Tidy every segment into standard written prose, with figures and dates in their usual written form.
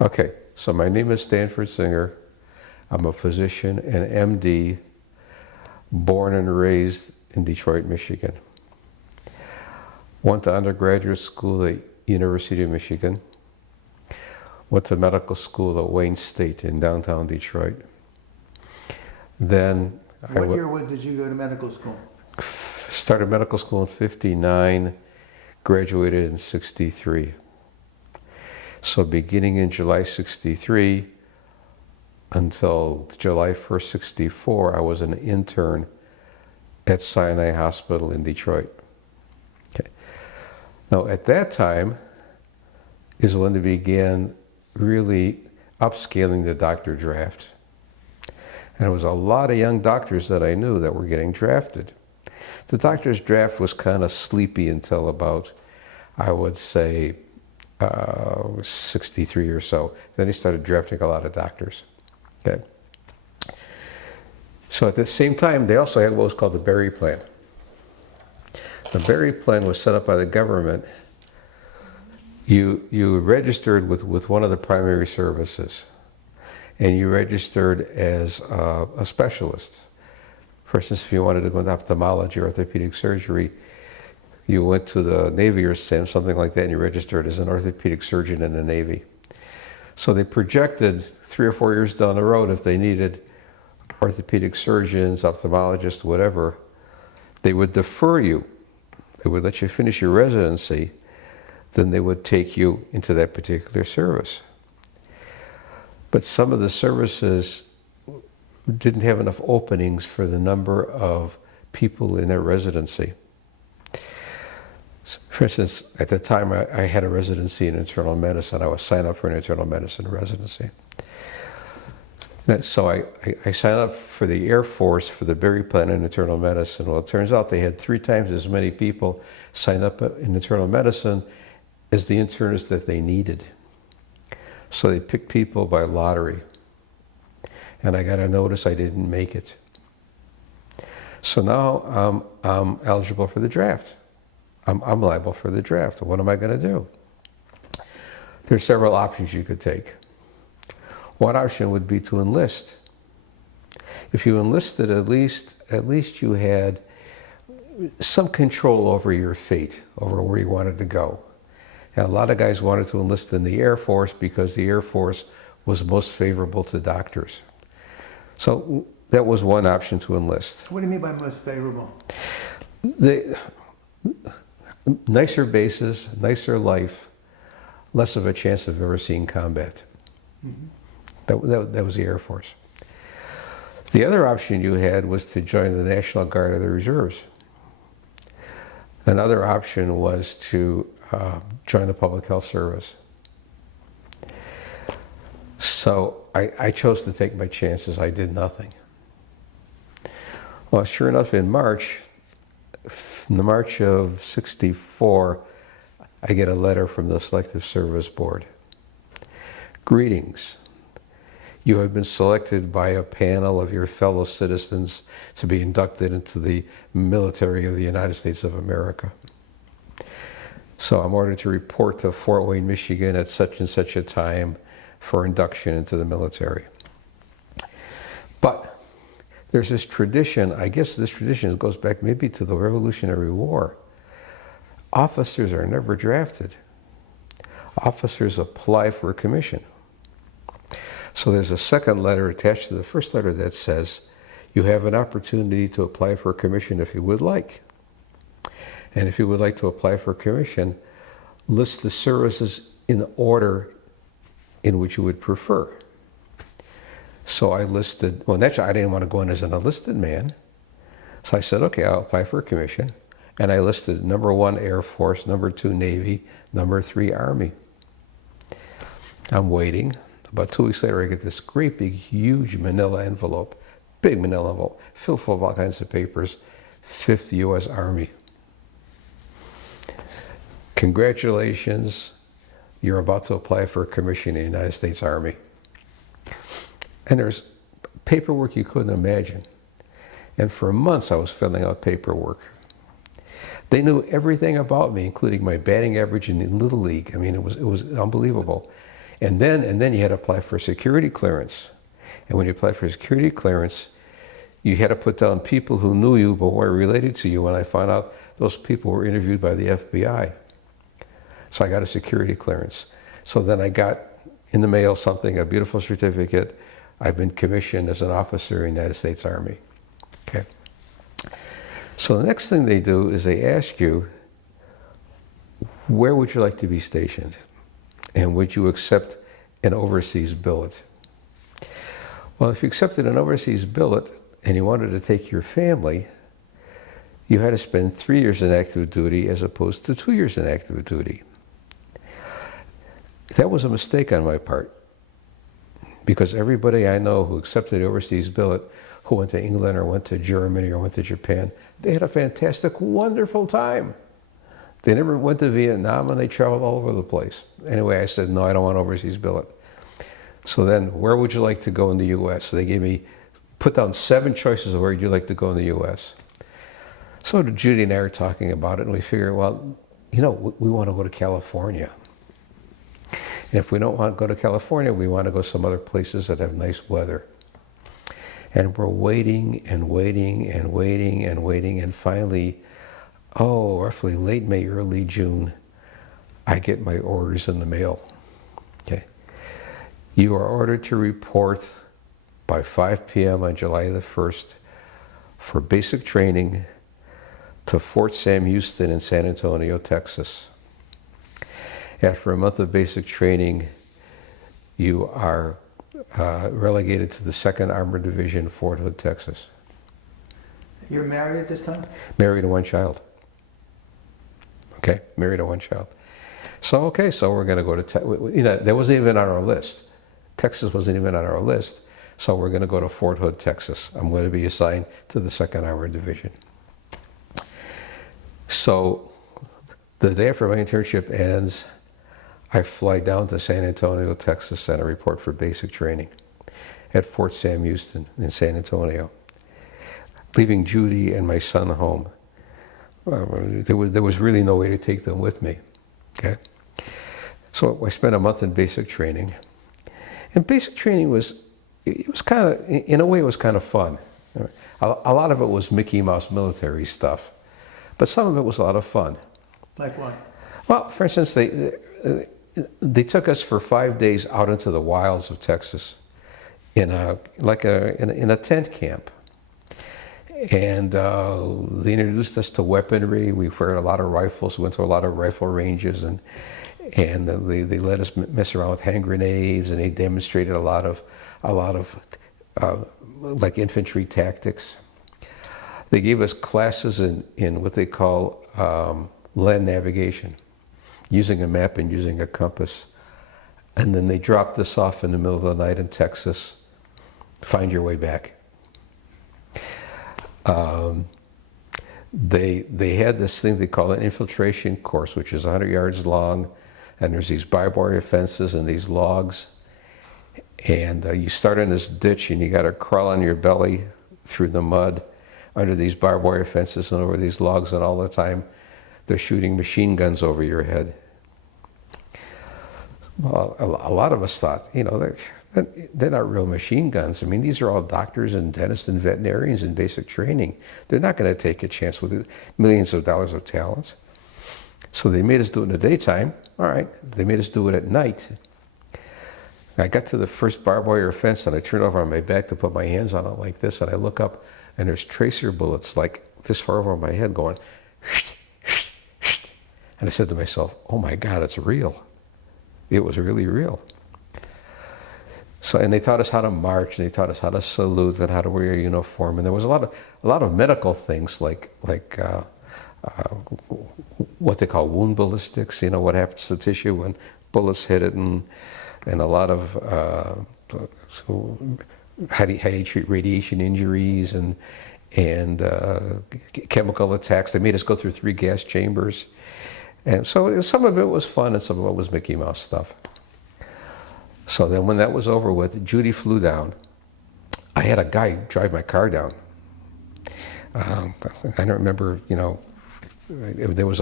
Okay, so my name is Stanford Singer. I'm a physician and MD, born and raised in Detroit, Michigan. Went to undergraduate school at University of Michigan. Went to medical school at Wayne State in downtown Detroit. Then What year did you go to medical school? started medical school in '59, graduated in '63. So beginning in July '63 until July 1st, '64, I was an intern at Sinai Hospital in Detroit. Okay. Now at that time is when they began really upscaling the doctor draft. And there was a lot of young doctors that I knew that were getting drafted. The doctor's draft was kind of sleepy until about, I would say, 63 or so. Then he started drafting a lot of doctors. Okay. So at the same time, they also had what was called the Berry Plan. The Berry Plan was set up by the government. You registered with one of the primary services, and you registered as a specialist. For instance, if you wanted to go into ophthalmology or orthopedic surgery, you went to the Navy or something like that, and you registered as an orthopedic surgeon in the Navy. So they projected 3 or 4 years down the road, if they needed orthopedic surgeons, ophthalmologists, whatever, they would defer you. They would let you finish your residency, then they would take you into that particular service. But some of the services didn't have enough openings for the number of people in their residency. For instance, at the time I had a residency in internal medicine. I was signed up for an internal medicine residency. So I signed up for the Air Force for the Berry Plan in internal medicine. Well, it turns out they had 3 times as many people signed up in internal medicine as the internists that they needed. So they picked people by lottery. And I got a notice I didn't make it. So now I'm eligible for the draft. I'm liable for the draft. What am I going to do? There's several options you could take. One option would be to enlist. If you enlisted, at least you had some control over your fate, over where you wanted to go. And a lot of guys wanted to enlist in the Air Force because the Air Force was most favorable to doctors. So that was one option, to enlist. What do you mean by most favorable? Nicer bases, nicer life, less of a chance of ever seeing combat. Mm-hmm. That was the Air Force. The other option you had was to join the National Guard or the Reserves. Another option was to join the Public Health Service. So I chose to take my chances. I did nothing. Well, sure enough, in the March of '64, I get a letter from the Selective Service Board. Greetings. You have been selected by a panel of your fellow citizens to be inducted into the military of the United States of America. So I'm ordered to report to Fort Wayne, Michigan at such and such a time for induction into the military. But there's this tradition, I guess this tradition goes back maybe to the Revolutionary War. Officers are never drafted. Officers apply for a commission. So there's a second letter attached to the first letter that says, you have an opportunity to apply for a commission if you would like. And if you would like to apply for a commission, list the services in the order in which you would prefer. So I listed, well, naturally I didn't want to go in as an enlisted man. So I said, okay, I'll apply for a commission. And I listed number 1, Air Force, number 2, Navy, number 3, Army. I'm waiting. About 2 weeks later, I get this great big, huge manila envelope, big manila envelope, filled full of all kinds of papers, 5th U.S. Army. Congratulations, you're about to apply for a commission in the United States Army. And there's paperwork you couldn't imagine. And for months I was filling out paperwork. They knew everything about me, including my batting average in Little League. I mean, it was unbelievable. And then you had to apply for security clearance. And when you applied for security clearance, you had to put down people who knew you but weren't related to you. And I found out those people were interviewed by the FBI. So I got a security clearance. So then I got in the mail something, a beautiful certificate. I've been commissioned as an officer in the United States Army. Okay. So the next thing they do is they ask you, where would you like to be stationed? And would you accept an overseas billet? Well, if you accepted an overseas billet and you wanted to take your family, you had to spend 3 years in active duty as opposed to 2 years in active duty. That was a mistake on my part, because everybody I know who accepted the overseas billet, who went to England or went to Germany or went to Japan, they had a fantastic, wonderful time. They never went to Vietnam and they traveled all over the place. Anyway, I said, no, I don't want overseas billet. So then, where would you like to go in the US? So they gave me, put down 7 choices of where you'd like to go in the US. So Judy and I are talking about it, and we figure, well, you know, we want to go to California. And if we don't want to go to California, we want to go some other places that have nice weather. And we're waiting and waiting and waiting and waiting, and finally, roughly late May, early June, I get my orders in the mail. Okay. You are ordered to report by 5 p.m. on July the 1st for basic training to Fort Sam Houston in San Antonio, Texas. After a month of basic training, you are relegated to the 2nd Armored Division, Fort Hood, Texas. You're married at this time? Married to 1 child. Okay, married to 1 child. So, okay, so we're going to go to, you know, that wasn't even on our list. Texas wasn't even on our list. So we're going to go to Fort Hood, Texas. I'm going to be assigned to the 2nd Armored Division. So the day after my internship ends, I fly down to San Antonio, Texas, and I report for basic training at Fort Sam Houston in San Antonio, leaving Judy and my son home. There was really no way to take them with me. Okay, so I spent a month in basic training, and basic training was kind of, in a way, it was kind of fun. A lot of it was Mickey Mouse military stuff, but some of it was a lot of fun. Like what? Well, for instance, they took us for 5 days out into the wilds of Texas in a tent camp. And they introduced us to weaponry. We fired a lot of rifles, went to a lot of rifle ranges, and they let us mess around with hand grenades, and they demonstrated a lot of like infantry tactics. They gave us classes in what they call land navigation, using a map and using a compass. And then they dropped us off in the middle of the night in Texas. Find your way back. They had this thing they call an infiltration course, which is 100 yards long, and there's these barbed wire fences and these logs. And you start in this ditch, and you got to crawl on your belly through the mud under these barbed wire fences and over these logs, and all the time they're shooting machine guns over your head. Well, a lot of us thought, you know, they're not real machine guns. I mean, these are all doctors and dentists and veterinarians in basic training. They're not going to take a chance with millions of dollars of talent. So they made us do it in the daytime. All right, they made us do it at night. I got to the first barbed wire fence, and I turned over on my back to put my hands on it like this, and I look up, and there's tracer bullets like this far over my head going, and I said to myself, oh my God, it's real. It was really real. So, and they taught us how to march, and they taught us how to salute and how to wear a uniform. And there was a lot of medical things like what they call wound ballistics. You know, what happens to tissue when bullets hit it, and a lot of how do you treat radiation injuries and chemical attacks. They made us go through 3 gas chambers, and so some of it was fun, and some of it was Mickey Mouse stuff. So then when that was over with, Judy flew down. I had a guy drive my car down. I don't remember, you know, there was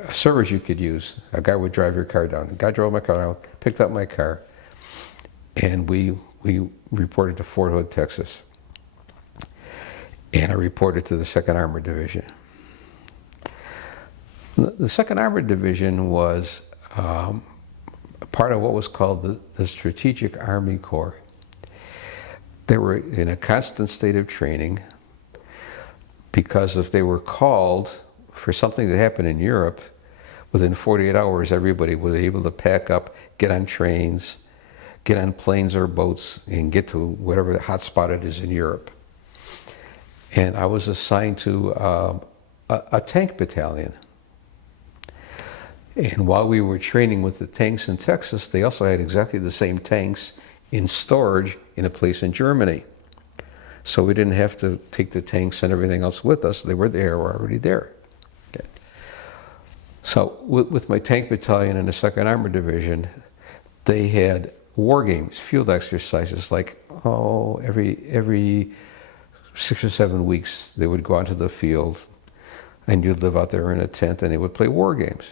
a service you could use. A guy would drive your car down. A guy drove my car down, picked up my car, and we reported to Fort Hood, Texas. And I reported to the 2nd Armored Division. The 2nd Armored Division was part of what was called the Strategic Army Corps. They were in a constant state of training because if they were called for something that happened in Europe, within 48 hours everybody was able to pack up, get on trains, get on planes or boats, and get to whatever the hot spot it is in Europe. And I was assigned to a tank battalion. And while we were training with the tanks in Texas, they also had exactly the same tanks in storage in a place in Germany. So we didn't have to take the tanks and everything else with us. They were there, were already there. Okay. So with my tank battalion in the 2nd Armored Division, they had war games, field exercises, like, every 6 or 7 weeks they would go out to the field and you'd live out there in a tent and they would play war games.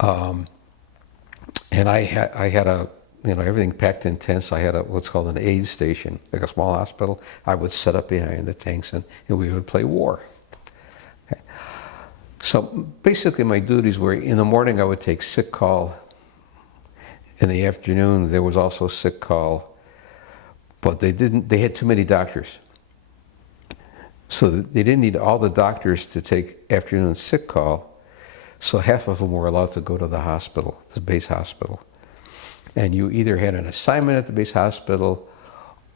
And I had a, everything packed in tents. I had what's called an aid station, like a small hospital. I would set up behind the tanks and we would play war. Okay. So basically my duties were, in the morning I would take sick call. In the afternoon there was also sick call, but they had too many doctors. So they didn't need all the doctors to take afternoon sick call. So half of them were allowed to go to the hospital, the base hospital. And you either had an assignment at the base hospital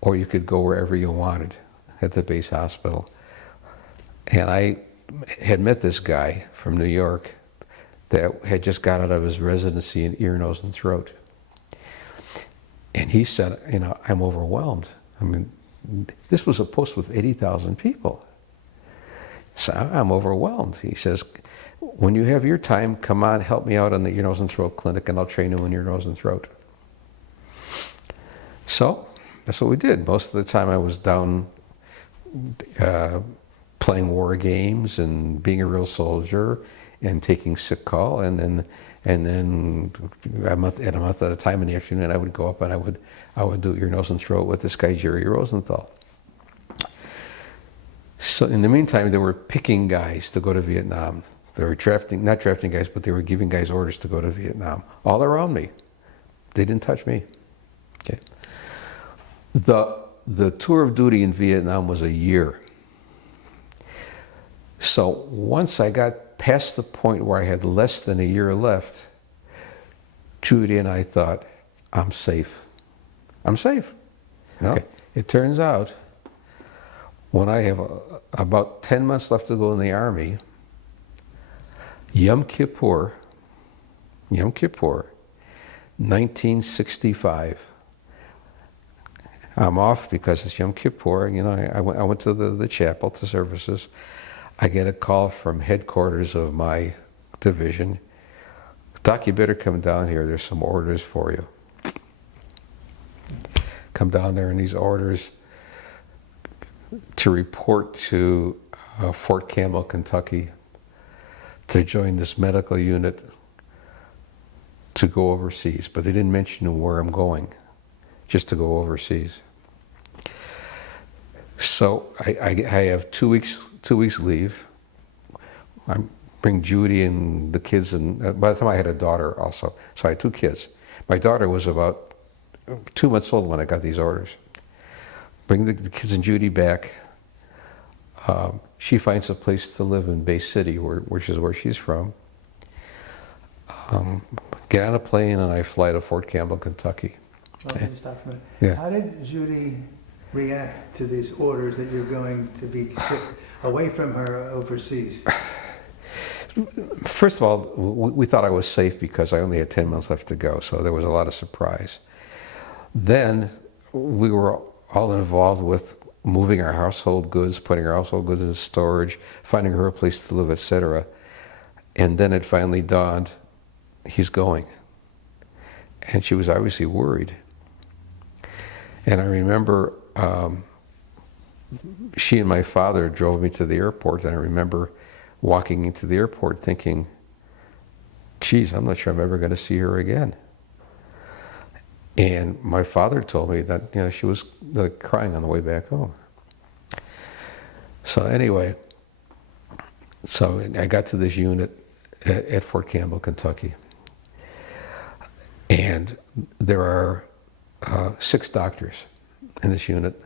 or you could go wherever you wanted at the base hospital. And I had met this guy from New York that had just got out of his residency in ear, nose, and throat. And he said, I'm overwhelmed. I mean, this was a post with 80,000 people. So I'm overwhelmed. He says, when you have your time, come on, help me out in the ear, nose, and throat clinic, and I'll train you in ear, nose, and throat. So that's what we did. Most of the time I was down playing war games and being a real soldier and taking sick call, and then a month at a time in the afternoon I would go up and I would do ear, nose, and throat with this guy Jerry Rosenthal. So in the meantime, they were picking guys to go to Vietnam. They were not drafting guys, but they were giving guys orders to go to Vietnam. All around me. They didn't touch me. Okay. The tour of duty in Vietnam was a year. So once I got past the point where I had less than a year left, Judy and I thought, I'm safe. I'm safe. Okay. It turns out, when I have about 10 months left to go in the Army, Yom Kippur, 1965. I'm off because it's Yom Kippur. I went to the chapel to services. I get a call from headquarters of my division. Doc, you better come down here. There's some orders for you. Come down there, and these orders to report to Fort Campbell, Kentucky, to join this medical unit to go overseas. But they didn't mention where I'm going, just to go overseas. So I have 2 weeks leave. I bring Judy and the kids, and by the time I had a daughter also, so I had 2 kids. My daughter was about 2 months old when I got these orders. Bring the kids and Judy back. She finds a place to live in Bay City, which is where she's from. Get on a plane and I fly to Fort Campbell, Kentucky. Let me stop for a minute. Yeah. How did Judy react to these orders that you're going to be shipped away from her overseas? First of all, we thought I was safe because I only had 10 months left to go, so there was a lot of surprise. Then we were all involved with moving our household goods, putting our household goods in storage, finding her a place to live, etc. And then it finally dawned, he's going. And she was obviously worried. And I remember she and my father drove me to the airport, and I remember walking into the airport thinking, geez, I'm not sure I'm ever going to see her again. And my father told me that, you know, she was crying on the way back home. So anyway, so I got to this unit at Fort Campbell, Kentucky. And there are 6 doctors in this unit,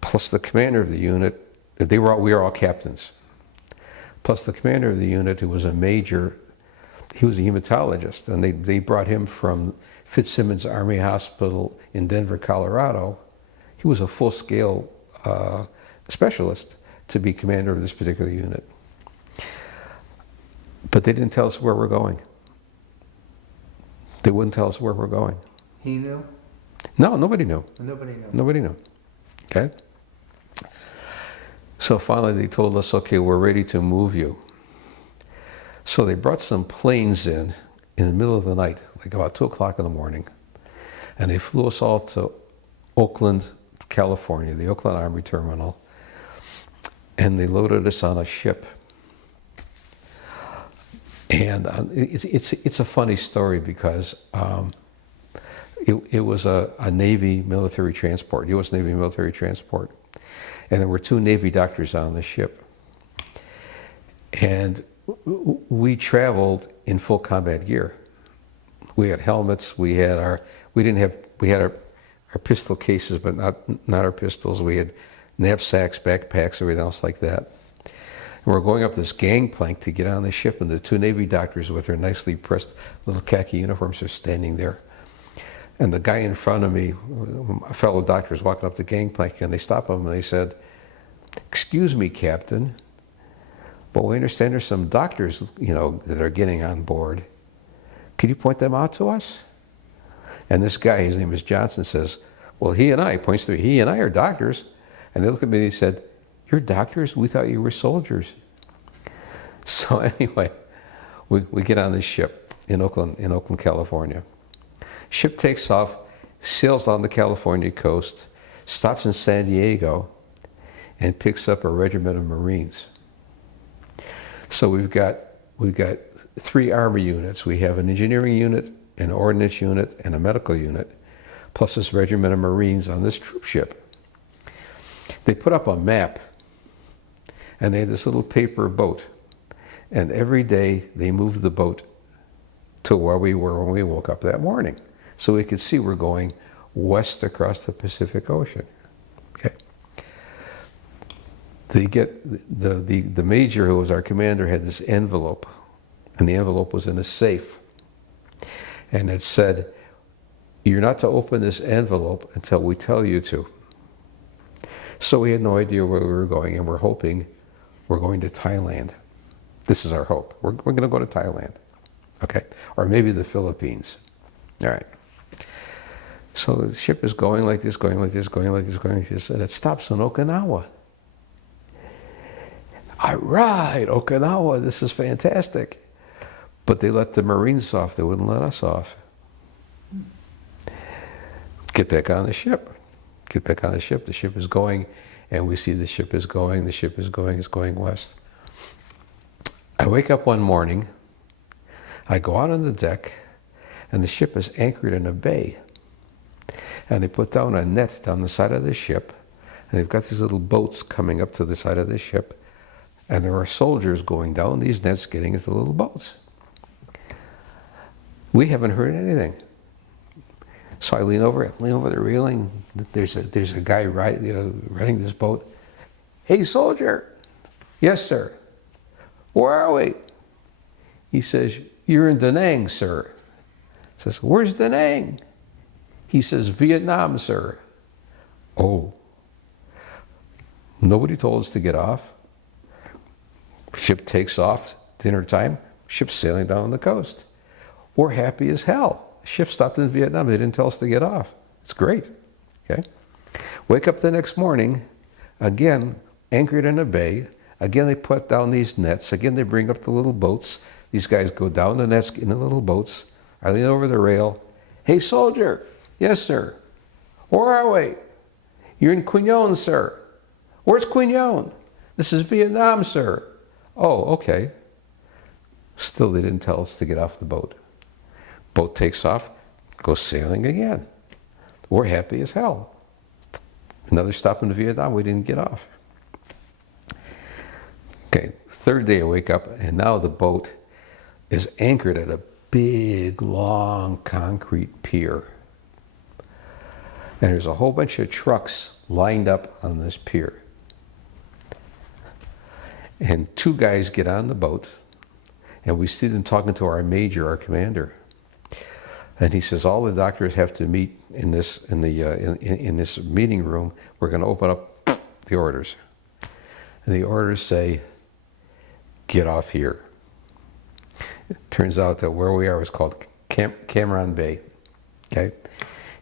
plus the commander of the unit. We were all captains. Plus the commander of the unit, who was a major, he was a hematologist, and they brought him from Fitzsimmons Army Hospital in Denver, Colorado. He was a full-scale specialist to be commander of this particular unit. But they didn't tell us where we're going. They wouldn't tell us where we're going. He knew? No, nobody knew. Nobody knew. Nobody knew. Okay? So finally they told us, okay, we're ready to move you. So they brought some planes in the middle of the night, like about 2 o'clock in the morning. And they flew us all to Oakland, California, the Oakland Army Terminal. And they loaded us on a ship. And it's a funny story because it was a Navy military transport, U.S. Navy military transport. And there were 2 Navy doctors on the ship. And we traveled in full combat gear. We had helmets, we had our pistol cases, but not our pistols. We had knapsacks, backpacks, everything else like that. And we're going up this gangplank to get on the ship, and the 2 Navy doctors with their nicely pressed little khaki uniforms are standing there. And the guy in front of me, a fellow doctor, is walking up the gangplank, and they stop him and they said, "Excuse me, Captain, but we understand there's some doctors, you know, that are getting on board. Could you point them out to us?" And this guy, his name is Johnson, says, "Well, he and I," points to me, "he and I are doctors." And they looked at me and they said, "You're doctors? We thought you were soldiers." So anyway, we get on this ship in Oakland, California. Ship takes off, sails on the California coast, stops in San Diego, and picks up a regiment of Marines. So we've got 3 Army units. We have an engineering unit, an ordnance unit, and a medical unit, plus this regiment of Marines on this troop ship. They put up a map, and they had this little paper boat. And every day they moved the boat to where we were when we woke up that morning. So we could see we're going west across the Pacific Ocean. Okay. They get the major, who was our commander, had this envelope, and the envelope was in a safe. And it said, "You're not to open this envelope until we tell you to." So we had no idea where we were going, and we're hoping we're going to Thailand. This is our hope. We're going to go to Thailand, okay? Or maybe the Philippines. All right. So the ship is going like this, going like this, going like this, going like this, and it stops in Okinawa. All right, Okinawa, this is fantastic. But they let the Marines off. They wouldn't let us off. Get back on the ship. Get back on the ship. The ship is going, and we see the ship is going. The ship is going. It's going west. I wake up one morning. I go out on the deck, and the ship is anchored in a bay. And they put down a net down the side of the ship, and they've got these little boats coming up to the side of the ship, and there are soldiers going down these nets, getting into the little boats. We haven't heard anything. So I lean over the railing. There's a guy riding this boat. "Hey, soldier." "Yes, sir." "Where are we?" He says, "You're in Da Nang, sir." I says, "Where's Da Nang?" He says, "Vietnam, sir." Oh. Nobody told us to get off. Ship takes off, dinner time, ship's sailing down the coast. We're happy as hell. Ship stopped in Vietnam. They didn't tell us to get off. It's great. Okay. Wake up the next morning, again, anchored in a bay. Again, they put down these nets. Again, they bring up the little boats. These guys go down the nets in the little boats. I lean over the rail. "Hey, soldier." "Yes, sir." "Where are we?" "You're in Quy Nhon, sir." "Where's Quy Nhon?" "This is Vietnam, sir." Oh, okay. Still, they didn't tell us to get off the boat. Boat takes off, goes sailing again. We're happy as hell. Another stop in Vietnam, we didn't get off. Okay, third day I wake up, and now the boat is anchored at a big, long concrete pier. And there's a whole bunch of trucks lined up on this pier. And two guys get on the boat, and we see them talking to our major, our commander. And he says, all the doctors have to meet in this meeting room. We're going to open up the orders. And the orders say, get off here. It turns out that where we are is called Cameron Bay. Okay?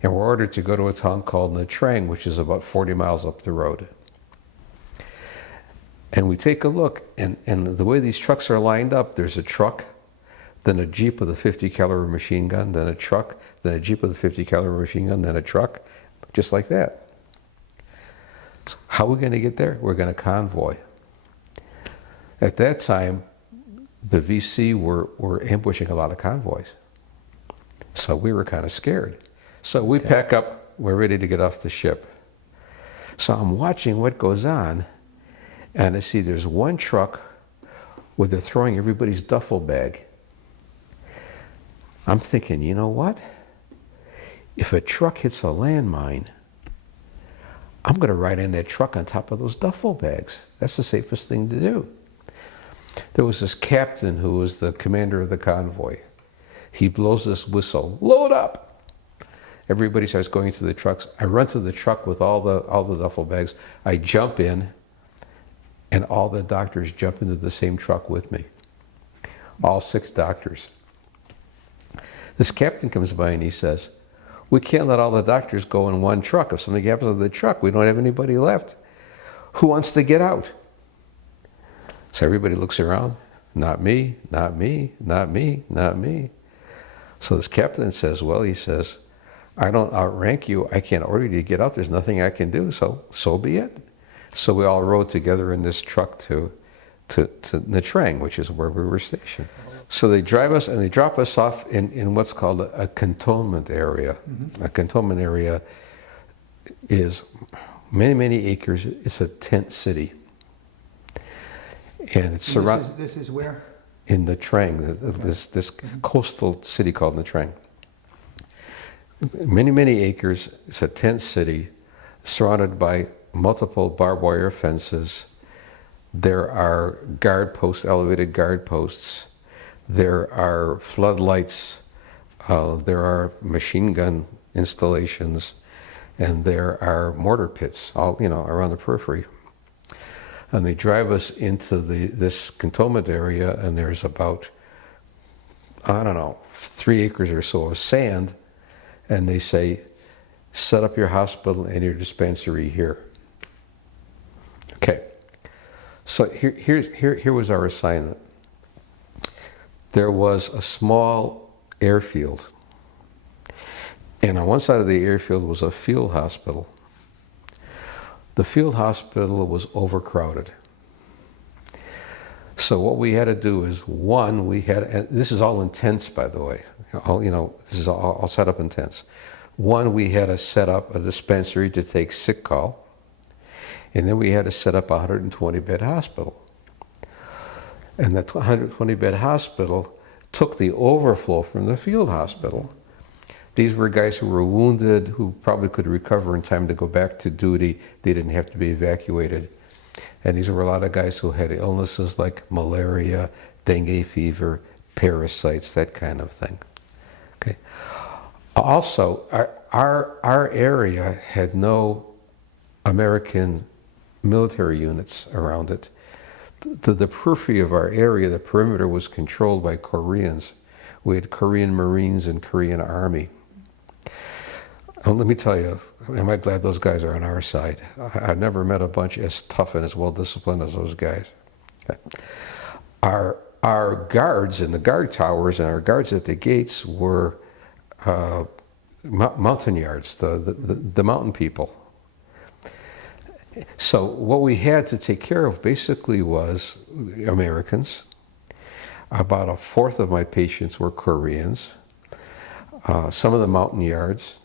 And we're ordered to go to a town called Nha Trang, which is about 40 miles up the road. And we take a look, and the way these trucks are lined up, there's a truck, then a Jeep with a 50 caliber machine gun, then a truck, then a Jeep with a 50 caliber machine gun, then a truck, just like that. So how are we going to get there? We're going to convoy. At that time, the VC were ambushing a lot of convoys. So we were kind of scared. So we pack up, we're ready to get off the ship. So I'm watching what goes on, and I see there's one truck where they're throwing everybody's duffel bag. I'm thinking, you know what? If a truck hits a landmine, I'm going to ride in that truck on top of those duffel bags. That's the safest thing to do. There was this captain who was the commander of the convoy. He blows this whistle, load up! Everybody starts going to the trucks. I run to the truck with all the duffel bags. I jump in, and all the doctors jump into the same truck with me. All 6 doctors. This captain comes by and he says, we can't let all the doctors go in one truck. If something happens to the truck, we don't have anybody left. Who wants to get out? So everybody looks around. Not me, not me, not me, not me. So this captain says, well, he says, I don't outrank you. I can't order you to get out. There's nothing I can do. So be it. So we all rode together in this truck to Nha Trang, which is where we were stationed. So they drive us and they drop us off in what's called a cantonment area. Mm-hmm. A cantonment area is many, many acres. It's a tent city. And it's surrounded. This is where? In Nha Trang, this coastal city called Nha Trang. Many, many acres. It's a tent city surrounded by multiple barbed wire fences. There are guard posts, elevated guard posts. There are floodlights. There are machine gun installations, and there are mortar pits all around the periphery. And they drive us into this cantonment area, and there's about 3 acres or so of sand, and they say, set up your hospital and your dispensary here. Okay, so here was our assignment. There was a small airfield, and on one side of the airfield was a field hospital. The field hospital was overcrowded. So what we had to do is, and this is all in tents, by the way. This is all set up in tents. We had to set up a dispensary to take sick call, and then we had to set up a 120-bed hospital. And that 120-bed hospital took the overflow from the field hospital. These were guys who were wounded, who probably could recover in time to go back to duty. They didn't have to be evacuated. And these were a lot of guys who had illnesses like malaria, dengue fever, parasites, that kind of thing. Okay. Also, our area had no American military units around it. The periphery of our area, the perimeter, was controlled by Koreans. We had Korean Marines and Korean Army. And let me tell you, am I glad those guys are on our side. I've never met a bunch as tough and as well-disciplined as those guys. Our guards in the guard towers and our guards at the gates were mountain yards, the mountain people. So what we had to take care of basically was Americans. About a fourth of my patients were Koreans, some of the mountain yards.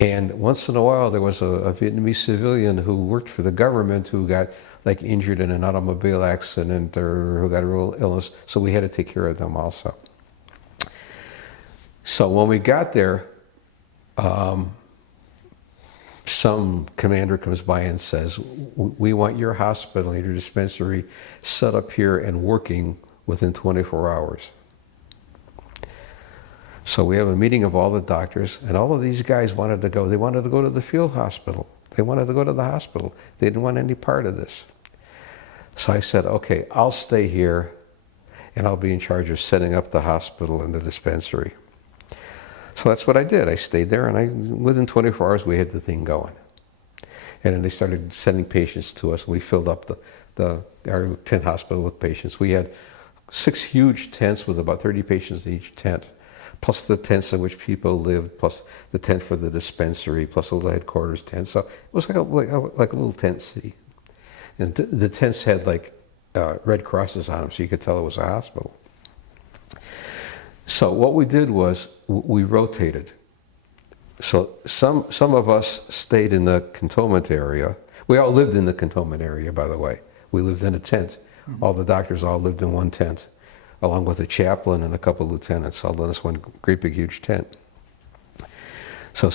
And once in a while, there was a Vietnamese civilian who worked for the government who got like injured in an automobile accident or who got a real illness. So we had to take care of them also. So when we got there, some commander comes by and says, we want your hospital, your dispensary set up here and working within 24 hours. So we have a meeting of all the doctors, and all of these guys wanted to go. They wanted to go to the field hospital. They wanted to go to the hospital. They didn't want any part of this. So I said, okay, I'll stay here, and I'll be in charge of setting up the hospital and the dispensary. So that's what I did. I stayed there, and within 24 hours, we had the thing going. And then they started sending patients to us. We filled up our tent hospital with patients. We had 6 huge tents with about 30 patients in each tent, plus the tents in which people lived, plus the tent for the dispensary, plus a little headquarters tent. So it was like a little tent city. And the tents had like red crosses on them, so you could tell it was a hospital. So what we did was we rotated. So some of us stayed in the cantonment area. We all lived in the cantonment area, by the way. We lived in a tent. Mm-hmm. All the doctors all lived in one tent, along with a chaplain and a couple of lieutenants, all in this one great big huge tent. So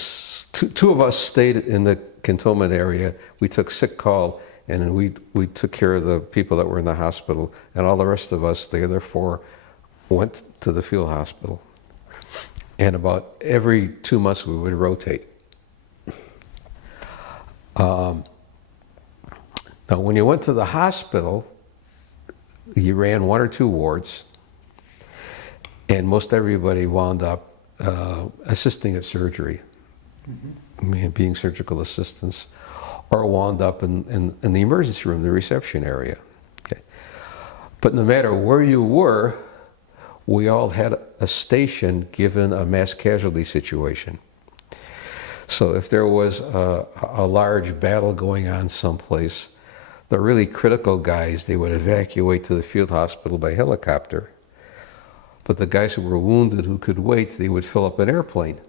two of us stayed in the cantonment area. We took sick call, and then we took care of the people that were in the hospital, and all the rest of us, the other 4, went to the field hospital. And about every 2 months we would rotate. Now when you went to the hospital, you ran 1 or 2 wards, and most everybody wound up assisting at surgery. Mm-hmm. I mean, being surgical assistants, or wound up in the emergency room, the reception area. Okay. But no matter where you were, we all had a station given a mass casualty situation. So if there was a large battle going on someplace, the really critical guys, they would evacuate to the field hospital by helicopter. But the guys who were wounded, who could wait, they would fill up an airplane.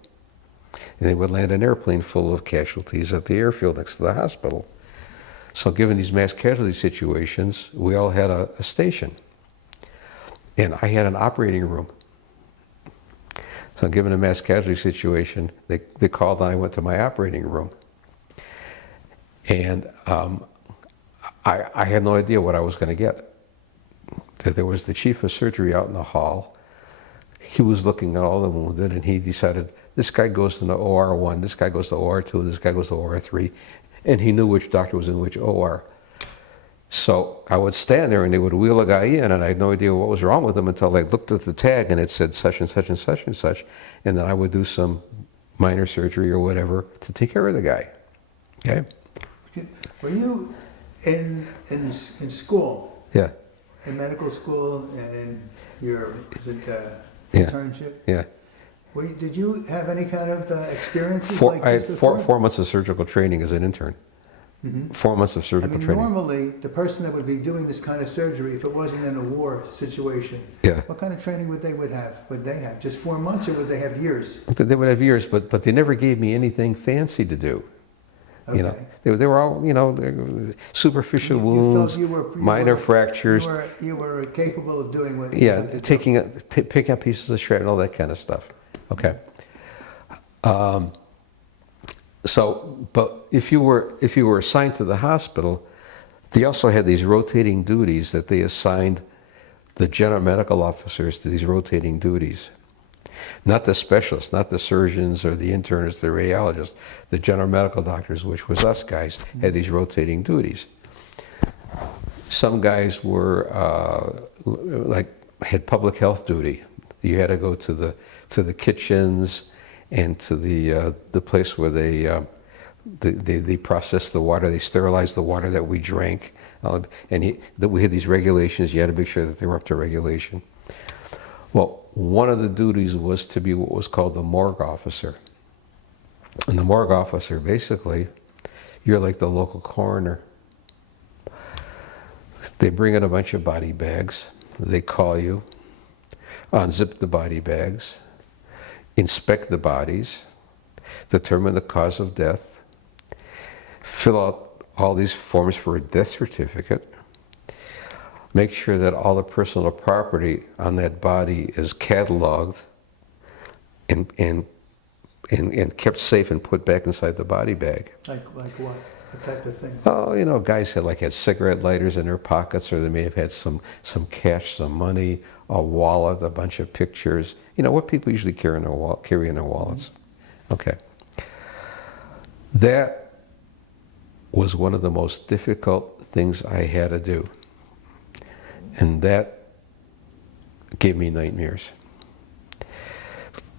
And they would land an airplane full of casualties at the airfield next to the hospital. So given these mass casualty situations, we all had a station. And I had an operating room. So given a mass casualty situation, they called and I went to my operating room. And I had no idea what I was going to get. There was the chief of surgery out in the hall. He was looking at all the wounded, and he decided, this guy goes to the OR 1, this guy goes to OR 2, this guy goes to OR 3. And he knew which doctor was in which OR. So I would stand there and they would wheel a guy in, and I had no idea what was wrong with him until I looked at the tag and it said such and such and such and such. And then I would do some minor surgery or whatever to take care of the guy. Okay? Were you in school? Yeah. In medical school and in your internship? Yeah. Did you have any kind of experiences I like this had before? 4 months of surgical training as an intern. Mm-hmm. 4 months of surgical training. Normally, the person that would be doing this kind of surgery, if it wasn't in a war situation, what kind of training would they have? Would they have just 4 months, or would they have years? They would have years, but they never gave me anything fancy to do. Okay. You know, they were all, you know, superficial wounds, minor fractures. You were capable of doing what? Picking up pieces of shred and all that kind of stuff. Okay. But if you were assigned to the hospital, they also had these rotating duties that they assigned the general medical officers to these rotating duties. Not the specialists, not the surgeons or the internists, the radiologists. The general medical doctors, which was us guys, had these rotating duties. Some guys were had public health duty. You had to go to the kitchens and to the place where they processed the water, they sterilized the water that we drank, and we had these regulations. You had to make sure that they were up to regulation. Well, one of the duties was to be what was called the morgue officer. And the morgue officer, basically, You're like the local coroner. They bring in a bunch of body bags. They call you, unzip the body bags, inspect the bodies, determine the cause of death, fill out all these forms for a death certificate, make sure that all the personal property on that body is cataloged and kept safe and put back inside the body bag. Like what? What type of thing? Oh, you know, guys had cigarette lighters in their pockets, or they may have had some cash, some money, a wallet, a bunch of pictures. You know, what people usually carry in their wallets. Okay. That was one of the most difficult things I had to do. And that gave me nightmares.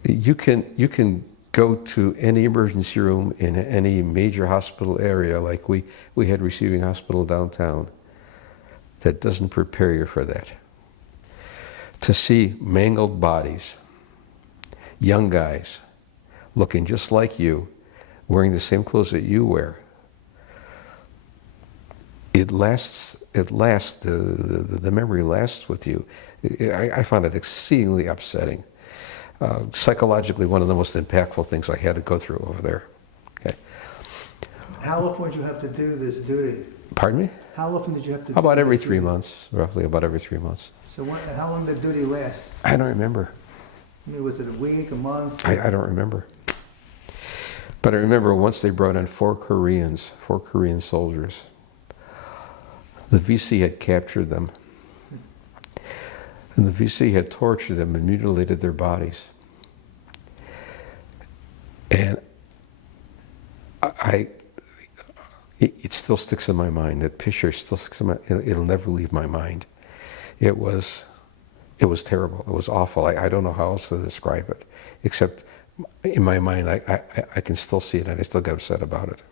You can go to any emergency room in any major hospital area, like we had Receiving Hospital downtown, that doesn't prepare you for that. To see mangled bodies, young guys, looking just like you, wearing the same clothes that you wear, the memory lasts with you. I found it exceedingly upsetting. Psychologically, one of the most impactful things I had to go through over there. Okay. How often would you have to do this duty? Pardon me? How often did you have to do About every this 3 duty? months, roughly about every 3 months. So how long did duty last? I don't remember. I mean, was it a week, a month? I don't remember. But I remember once they brought in 4 Korean soldiers. The VC had captured them. And the VC had tortured them and mutilated their bodies. And it still sticks in my mind. That picture still sticks in my, it'll never leave my mind. It was terrible. It was awful. I don't know how else to describe it, except in my mind, I can still see it and I still get upset about it.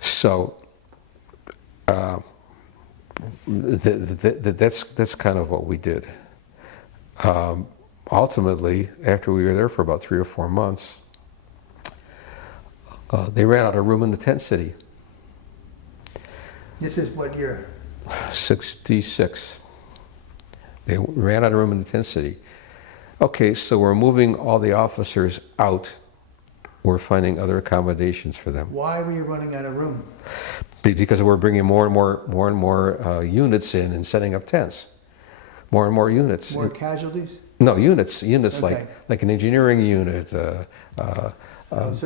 So, that's kind of what we did. Ultimately, after we were there for about 3 or 4 months, they ran out of room in the tent city. This is what year? 66. They ran out of room in the tent city. Okay, so we're moving all the officers out. We're finding other accommodations for them. Why were you running out of room? Because we're bringing more and more units in and setting up tents. More and more units. More casualties? No, units Okay. like an engineering unit. So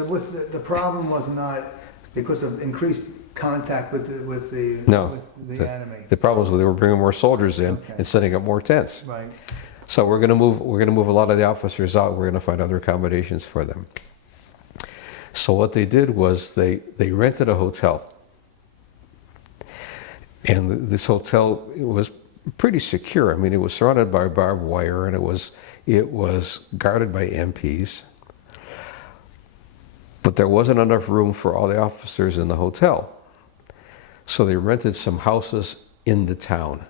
what's the problem was not because of increased contact with the enemy. The problem was they were bringing more soldiers in Okay. and setting up more tents. Right. So we're going to move a lot of the officers out. We're going to find other accommodations for them. So what they did was they rented a hotel. And this hotel was pretty secure. I mean, it was surrounded by barbed wire, and it was guarded by MPs. But there wasn't enough room for all the officers in the hotel. So they rented some houses in the town.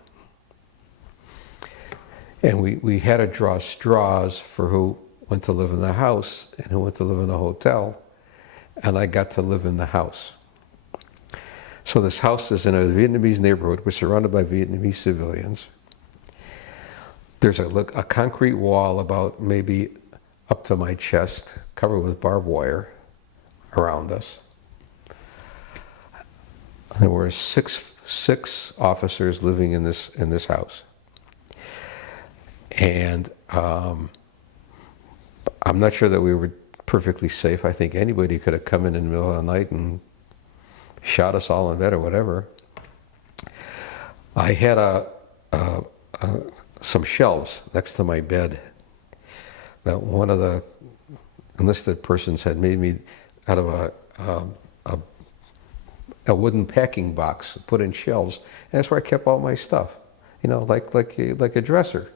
And we had to draw straws for who went to live in the house and who went to live in the hotel. And I got to live in the house. So this house is in a Vietnamese neighborhood. We're surrounded by Vietnamese civilians. There's a concrete wall about maybe up to my chest, covered with barbed wire around us. There were six officers living in this house. And I'm not sure that we were perfectly safe. I think anybody could have come in the middle of the night and shot us all in bed or whatever. I had some shelves next to my bed that one of the enlisted persons had made me out of a wooden packing box, put in shelves, and that's where I kept all my stuff. You know, like a dresser,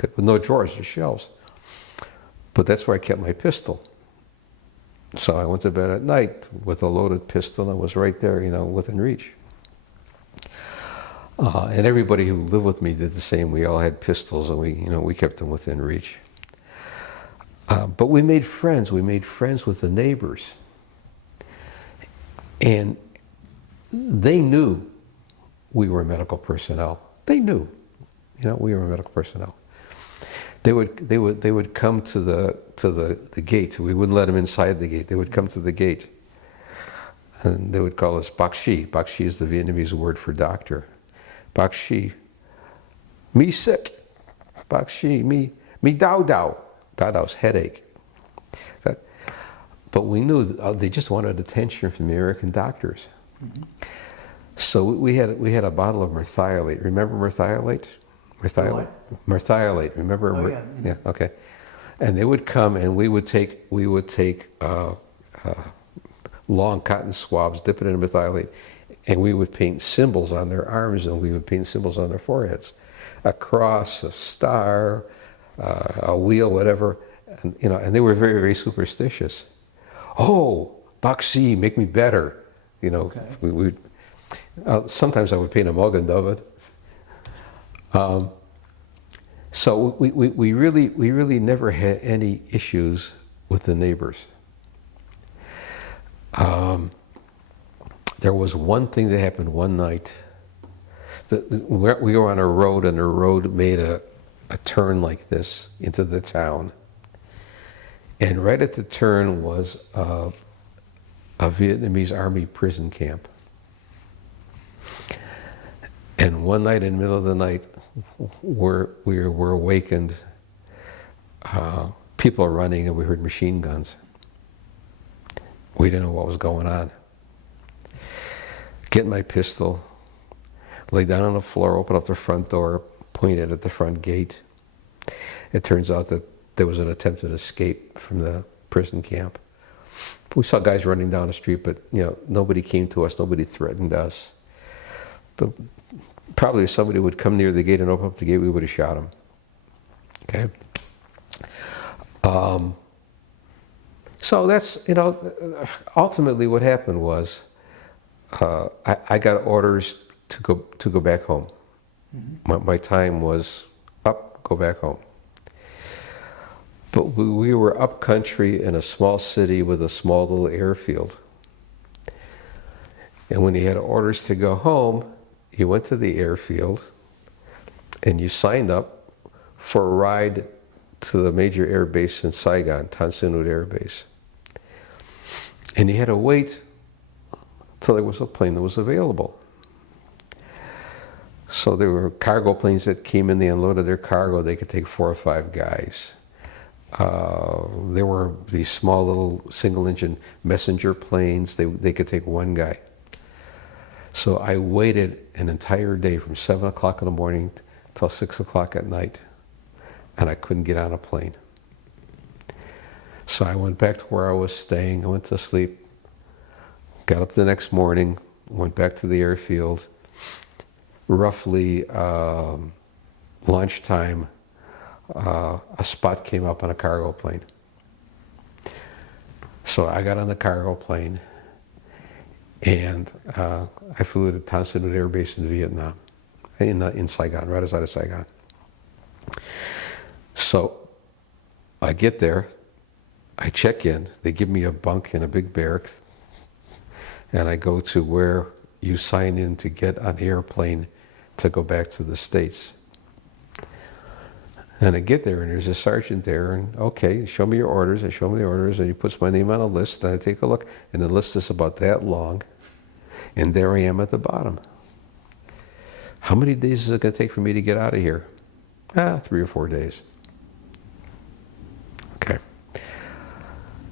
with no drawers, just shelves. But that's where I kept my pistol. So I went to bed at night with a loaded pistol and was right there, you know, within reach. And everybody who lived with me did the same. We all had pistols, and we kept them within reach. But we made friends. We made friends with the neighbors. And they knew we were medical personnel. They knew, we were medical personnel. They would come to the gate. We wouldn't let them inside the gate. They would come to the gate, and they would call us bác sĩ. Bác sĩ is the Vietnamese word for doctor. Bác sĩ, me sick. Bác sĩ, me đau đau. Đau đau's headache. But we knew they just wanted attention from the American doctors. Mm-hmm. So we had a bottle of merthiolate. Remember merthiolate? Merthiolate. Remember? Oh, yeah. Yeah. Okay. And they would come, and we would take long cotton swabs, dip it in merthiolate, and we would paint symbols on their arms, and we would paint symbols on their foreheads, a cross, a star, a wheel, whatever. And they were very, very superstitious. Oh, bác sĩ, make me better. Okay. Sometimes I would paint a Mogan David. So we really never had any issues with the neighbors. There was one thing that happened one night. We were on a road, and the road made a turn like this into the town. And right at the turn was a Vietnamese army prison camp. And one night in the middle of the night, we were awakened. People are running, and we heard machine guns. We didn't know what was going on. Get my pistol, lay down on the floor, open up the front door, point it at the front gate. It turns out that there was an attempted escape from the prison camp. We saw guys running down the street, but nobody came to us, nobody threatened us. Probably if somebody would come near the gate and open up the gate, we would have shot them. Okay? So that's, ultimately what happened was I got orders to go back home. Mm-hmm. My time was up, go back home. But we were up country in a small city with a small little airfield. And when you had orders to go home, you went to the airfield and you signed up for a ride to the major air base in Saigon, Tan Son Nhut Air Base. And you had to wait till there was a plane that was available. So there were cargo planes that came in, they unloaded their cargo, they could take 4 or 5 guys. There were these small little single-engine messenger planes, they could take 1 guy. So I waited an entire day from 7 o'clock in the morning till 6 o'clock at night, and I couldn't get on a plane. So I went back to where I was staying, I went to sleep, got up the next morning, went back to the airfield. Roughly lunchtime, a spot came up on a cargo plane. So I got on the cargo plane, and I flew to Tan Son Nhut Air Base in Vietnam, in Saigon, right outside of Saigon. So I get there, I check in, they give me a bunk in a big barracks, and I go to where you sign in to get on the airplane to go back to the States. And I get there, and there's a sergeant there, and okay, show me your orders. I show him the orders, and he puts my name on a list, and I take a look, and the list is about that long, and there I am at the bottom. How many days is it going to take for me to get out of here? 3 or 4 days. Okay.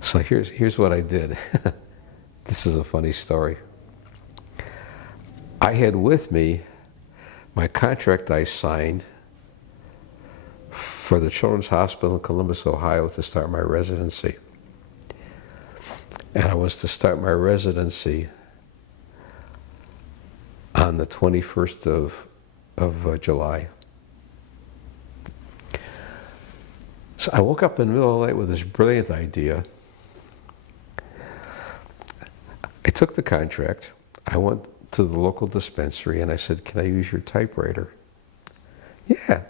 So here's what I did. This is a funny story. I had with me my contract I signed for the Children's Hospital in Columbus, Ohio, to start my residency. And I was to start my residency on the 21st of July. So I woke up in the middle of the night with this brilliant idea. I took the contract, I went to the local dispensary, and I said, "Can I use your typewriter?" "Yeah."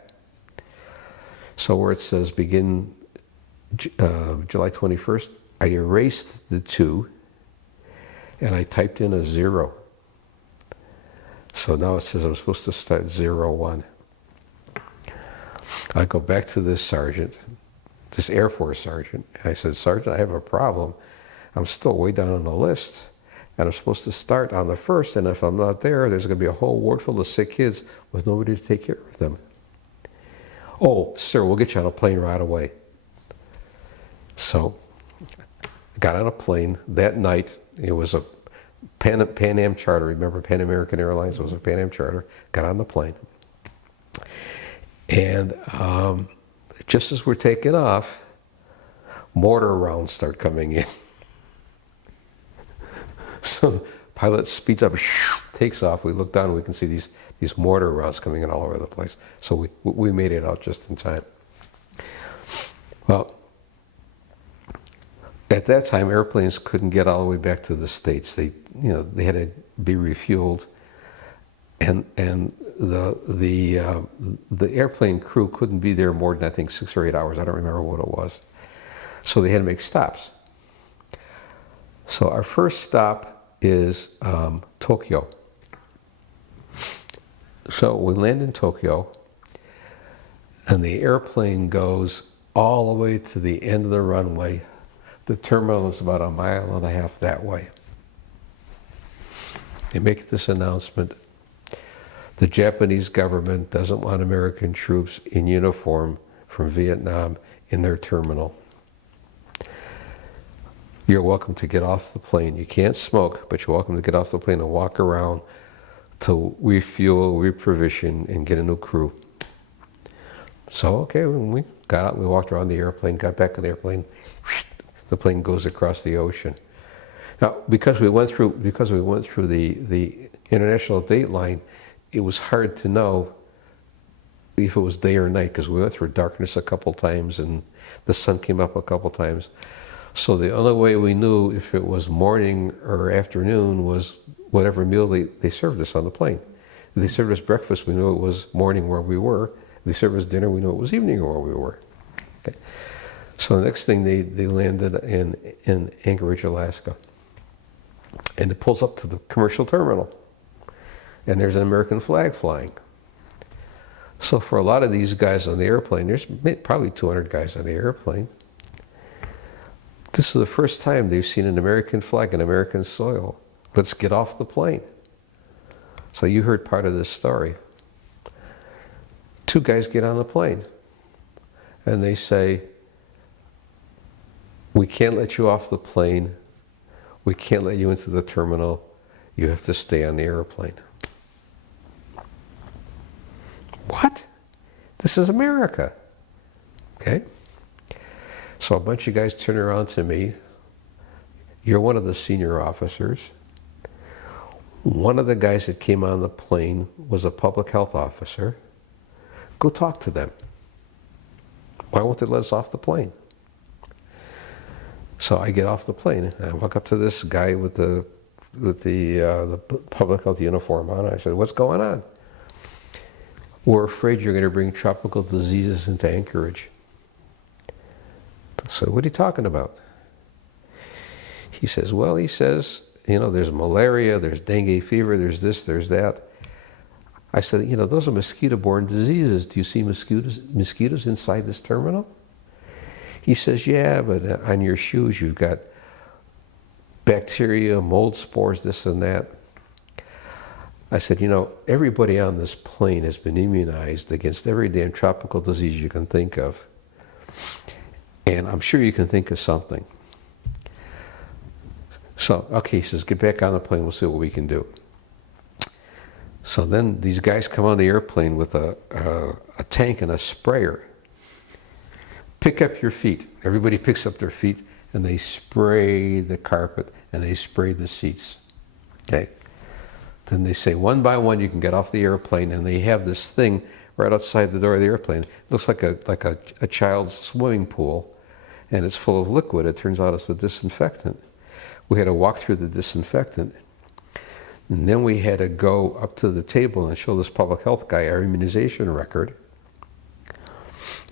So where it says begin July 21st, I erased the 2, and I typed in a 0. So now it says I'm supposed to start 01. I go back to this sergeant, this Air Force sergeant, and I said, Sergeant, I have a problem. I'm still way down on the list, and I'm supposed to start on the 1st, and if I'm not there, there's going to be a whole ward full of sick kids with nobody to take care of them. Oh, sir, we'll get you on a plane right away. So I got on a plane that night. It was a Pan Am charter. Remember Pan American Airlines? It was a Pan Am charter. Got on the plane. And just as we're taking off, mortar rounds start coming in. So the pilot speeds up, takes off. We look down and we can see these mortar rounds coming in all over the place. So we made it out just in time. Well, at that time, airplanes couldn't get all the way back to the States. They had to be refueled, and the airplane crew couldn't be there more than, I think, 6 or 8 hours. I don't remember what it was. So they had to make stops. So our first stop is Tokyo. So we land in Tokyo, and the airplane goes all the way to the end of the runway. The terminal is about 1.5 miles that way. They make this announcement: the Japanese government doesn't want American troops in uniform from Vietnam in their terminal. You're welcome to get off the plane. You can't smoke, but you're welcome to get off the plane and walk around to refuel, reprovision, and get a new crew. So, okay, when we got out, we walked around the airplane, got back in the airplane, the plane goes across the ocean. Now, because we went through the international date line, it was hard to know if it was day or night, because we went through darkness a couple times and the sun came up a couple times. So the only way we knew if it was morning or afternoon was whatever meal they served us on the plane. If they served us breakfast, we knew it was morning where we were. If they served us dinner, we knew it was evening where we were. Okay. So the next thing, they landed in Anchorage, Alaska. And it pulls up to the commercial terminal. And there's an American flag flying. So for a lot of these guys on the airplane, there's probably 200 guys on the airplane. This is the first time they've seen an American flag on American soil. Let's get off the plane. So you heard part of this story. 2 guys get on the plane. And they say, we can't let you off the plane. We can't let you into the terminal. You have to stay on the airplane. What? This is America. Okay? So a bunch of guys turn around to me. You're one of the senior officers. One of the guys that came on the plane was a public health officer. Go talk to them. Why won't they let us off the plane? So I get off the plane and I walk up to this guy with the public health uniform on. I said, what's going on? We're afraid you're going to bring tropical diseases into Anchorage. So what are you talking about? He says, there's malaria, there's dengue fever, there's this, there's that. I said, those are mosquito-borne diseases. Do you see mosquitoes inside this terminal? He says, yeah, but on your shoes you've got bacteria, mold spores, this and that. I said, everybody on this plane has been immunized against every damn tropical disease you can think of. And I'm sure you can think of something. So, okay, he says, get back on the plane, we'll see what we can do. So then these guys come on the airplane with a tank and a sprayer. Pick up your feet. Everybody picks up their feet and they spray the carpet and they spray the seats. Okay. Then they say, one by one, you can get off the airplane, and they have this thing right outside the door of the airplane. It looks like a child's swimming pool, and it's full of liquid. It turns out it's a disinfectant. We had to walk through the disinfectant, and then we had to go up to the table and show this public health guy our immunization record.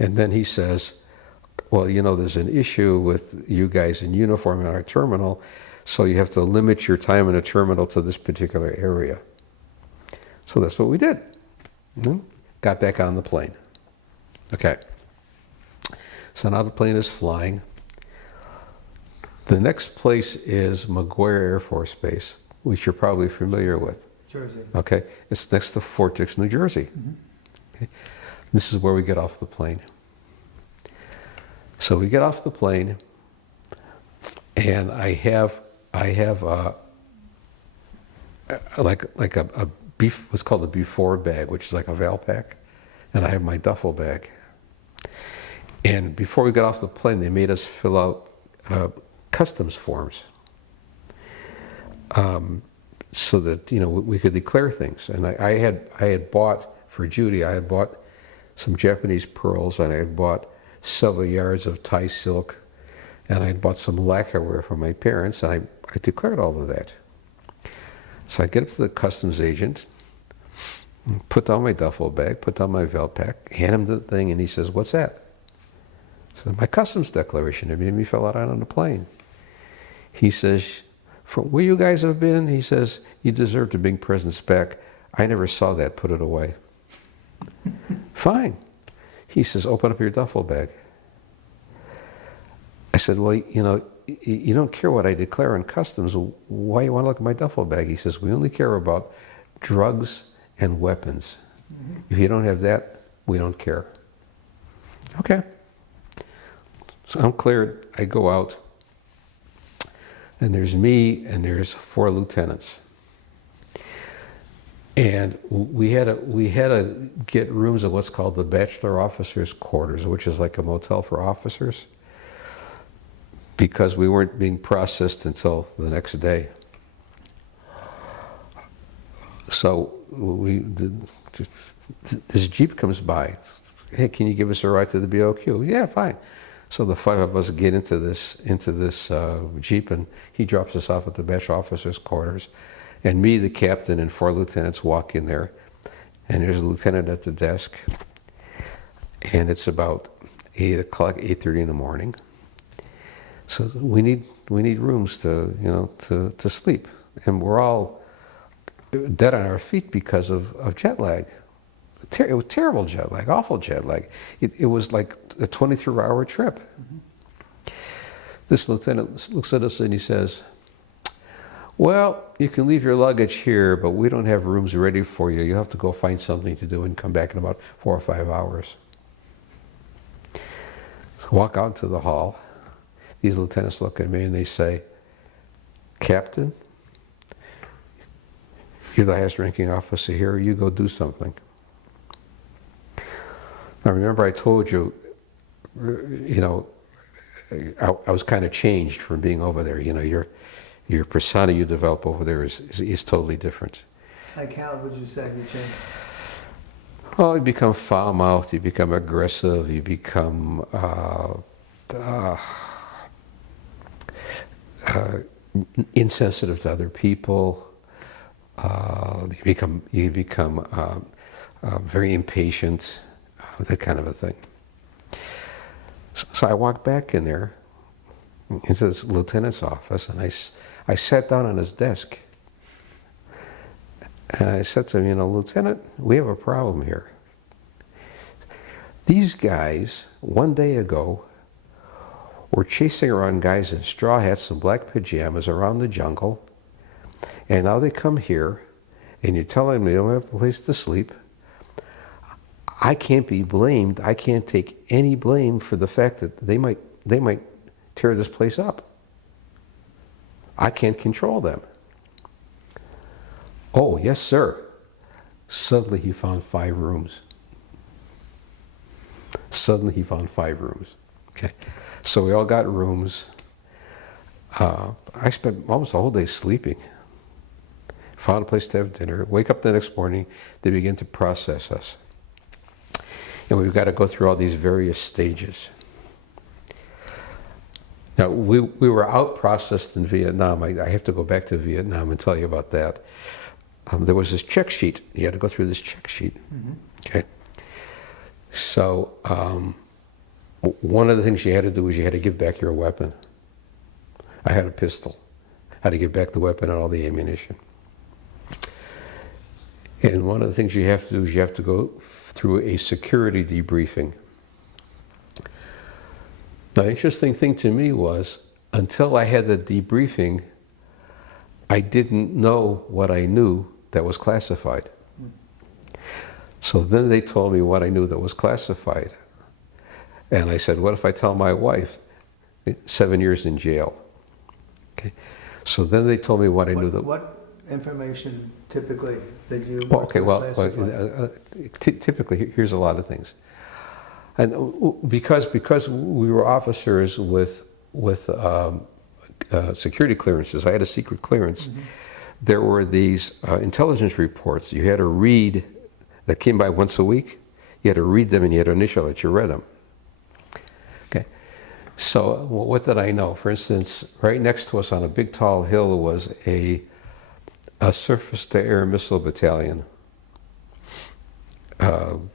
And then he says, well, there's an issue with you guys in uniform in our terminal, So you have to limit your time in a terminal to this particular area. So that's what we did. Got back on the plane. Okay. So now the plane is flying. The next place is McGuire Air Force Base, which you're probably familiar with. Jersey. Okay. It's next to Fort Dix, New Jersey. Okay. This is where we get off the plane. So we get off the plane, and I have like a what's called a before bag, which is like a Valpak, and I have my duffel bag. And before we got off the plane, they made us fill out customs forms, so that we could declare things. And I had bought for Judy. I had bought some Japanese pearls, and I had bought several yards of Thai silk, and I had bought some lacquerware for my parents, and I declared all of that. So I get up to the customs agent, put down my duffel bag, put down my Valpak, hand him the thing, and he says, "What's that?" I said, "My customs declaration. It made me fill out on the plane." He says, "From where you guys have been," he says, "you deserve to bring presents back. I never saw that. Put it away." Fine. He says, "Open up your duffel bag." I said, "Well, you don't care what I declare in customs. Why you want to look at my duffel bag?" He says, "We only care about drugs and weapons. If you don't have that, we don't care." Okay. So I'm cleared. I go out, and there's me, and there's 4 lieutenants. And we had to get rooms in what's called the Bachelor Officers' Quarters, which is like a motel for officers, because we weren't being processed until the next day. So this Jeep comes by. "Hey, can you give us a ride to the BOQ?" "Yeah, fine." So the 5 of us get into this Jeep, and he drops us off at the Bachelor Officers' Quarters. And me, the captain, and 4 lieutenants walk in there, and there's a lieutenant at the desk, and it's about 8 o'clock, 8:30 in the morning. So we need rooms to sleep, and we're all dead on our feet because of jet lag. It was terrible jet lag, awful jet lag. It was like a 23-hour trip. This lieutenant looks at us and he says, "Well, you can leave your luggage here, but we don't have rooms ready for you. You have to go find something to do and come back in about 4 or 5 hours." So I walk out into the hall. These lieutenants look at me and they say, "Captain, you're the highest ranking officer here. You go do something." Now remember I told you, I was kind of changed from being over there. Your persona you develop over there is totally different. Like how would you say you changed? Oh, you become foul-mouthed, you become aggressive, you become insensitive to other people. You become very impatient, that kind of a thing. So I walked back in there into this lieutenant's office, and I sat down on his desk. And I said to him, "Lieutenant, we have a problem here. These guys, one day ago, were chasing around guys in straw hats and black pajamas around the jungle, and now they come here, and you're telling them they don't have a place to sleep. I can't be blamed. I can't take any blame for the fact that they might tear this place up. I can't control them." "Oh, yes, sir." Suddenly he found 5 rooms. Okay. So we all got rooms. I spent almost the whole day sleeping. Found a place to have dinner. Wake up the next morning, they begin to process us. And we've got to go through all these various stages. Now, we were out-processed in Vietnam. I have to go back to Vietnam and tell you about that. There was this check sheet. You had to go through this check sheet. Okay. So one of the things you had to do was you had to give back your weapon. I had a pistol. how to get back the weapon and all the ammunition. And one of the things you have to do is you have to go through a security debriefing. Now, the interesting thing to me was, until I had the debriefing, I didn't know what I knew that was classified. So then they told me what I knew that was classified. And I said, what if I tell my wife? 7 years in jail. Okay. So then they told me what I knew that... What information typically did you... Typically, here's a lot of things. And because we were officers with security clearances, I had a secret clearance, there were these intelligence reports you had to read that came by once a week. You had to read them and you had to initial that you read them. Okay. So what did I know? For instance, right next to us on a big tall hill was a surface-to-air missile battalion, an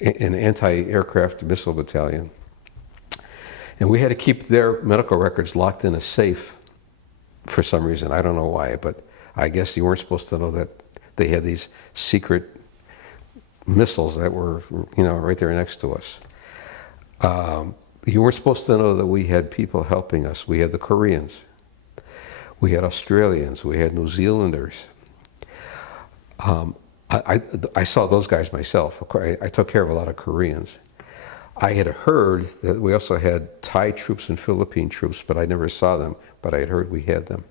anti-aircraft missile battalion. And we had to keep their medical records locked in a safe for some reason. I don't know why, but I guess you weren't supposed to know that they had these secret missiles that were, right there next to us. You weren't supposed to know that we had people helping us. We had the Koreans. We had Australians. We had New Zealanders. I saw those guys myself. Of course, I took care of a lot of Koreans. I had heard that we also had Thai troops and Philippine troops, but I never saw them, but I had heard we had them.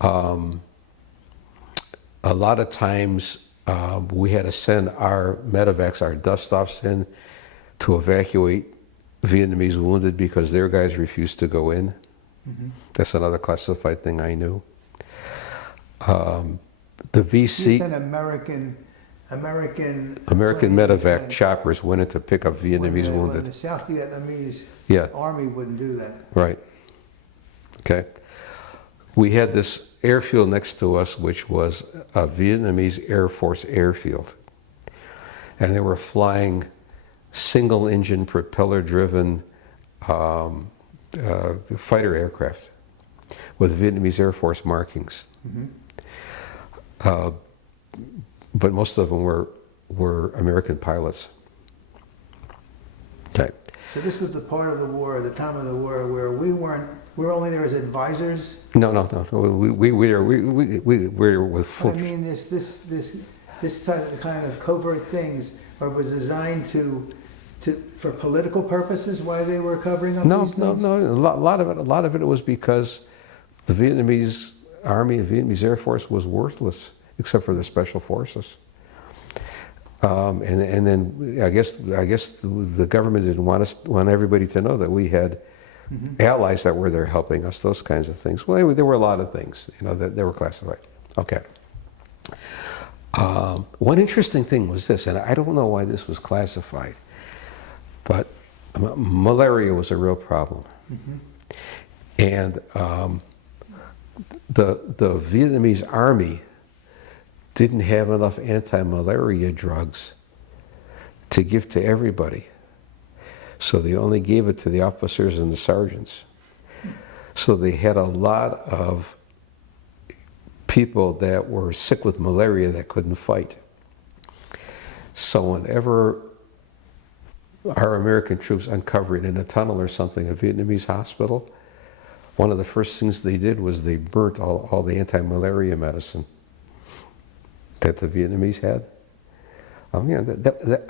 A lot of times we had to send our medevacs, our dust-offs in to evacuate Vietnamese wounded because their guys refused to go in. That's another classified thing I knew. The VC... You said American medevac choppers went in to pick up Vietnamese wounded. When the South Vietnamese Army wouldn't do that. Right. Okay. We had this airfield next to us, which was a Vietnamese Air Force airfield. And they were flying single-engine, propeller-driven fighter aircraft with Vietnamese Air Force markings. But most of them were American pilots. Okay. So this was the part of the war, the time of the war, where we were only there as advisors? No. We were with full... I mean, this kind of covert things was designed for political purposes, why they were covering up these things? No. A lot of it was because the Vietnamese Army and Vietnamese Air Force was worthless, except for the special forces. And then I guess the government didn't want everybody to know that we had allies that were there helping us, those kinds of things. Well, anyway, there were a lot of things, that they were classified. Okay. One interesting thing was this, and I don't know why this was classified, but malaria was a real problem. And the Vietnamese army didn't have enough anti-malaria drugs to give to everybody. So they only gave it to the officers and the sergeants. So they had a lot of people that were sick with malaria that couldn't fight. So whenever our American troops uncovered in a tunnel or something a Vietnamese hospital, one of the first things they did was they burnt all the anti-malaria medicine that the Vietnamese had. I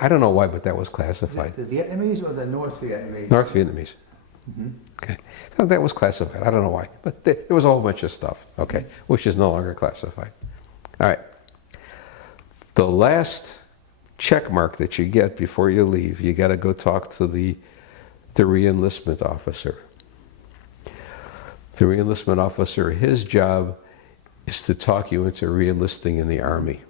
don't know why, but that was classified. The Vietnamese or the North Vietnamese? North Vietnamese. Okay. So that was classified. I don't know why, but there was a whole bunch of stuff, okay, which is no longer classified. All right. The last check mark that you get before you leave, you got to go talk to the re-enlistment officer. The re-enlistment officer, his job is to talk you into re-enlisting in the Army.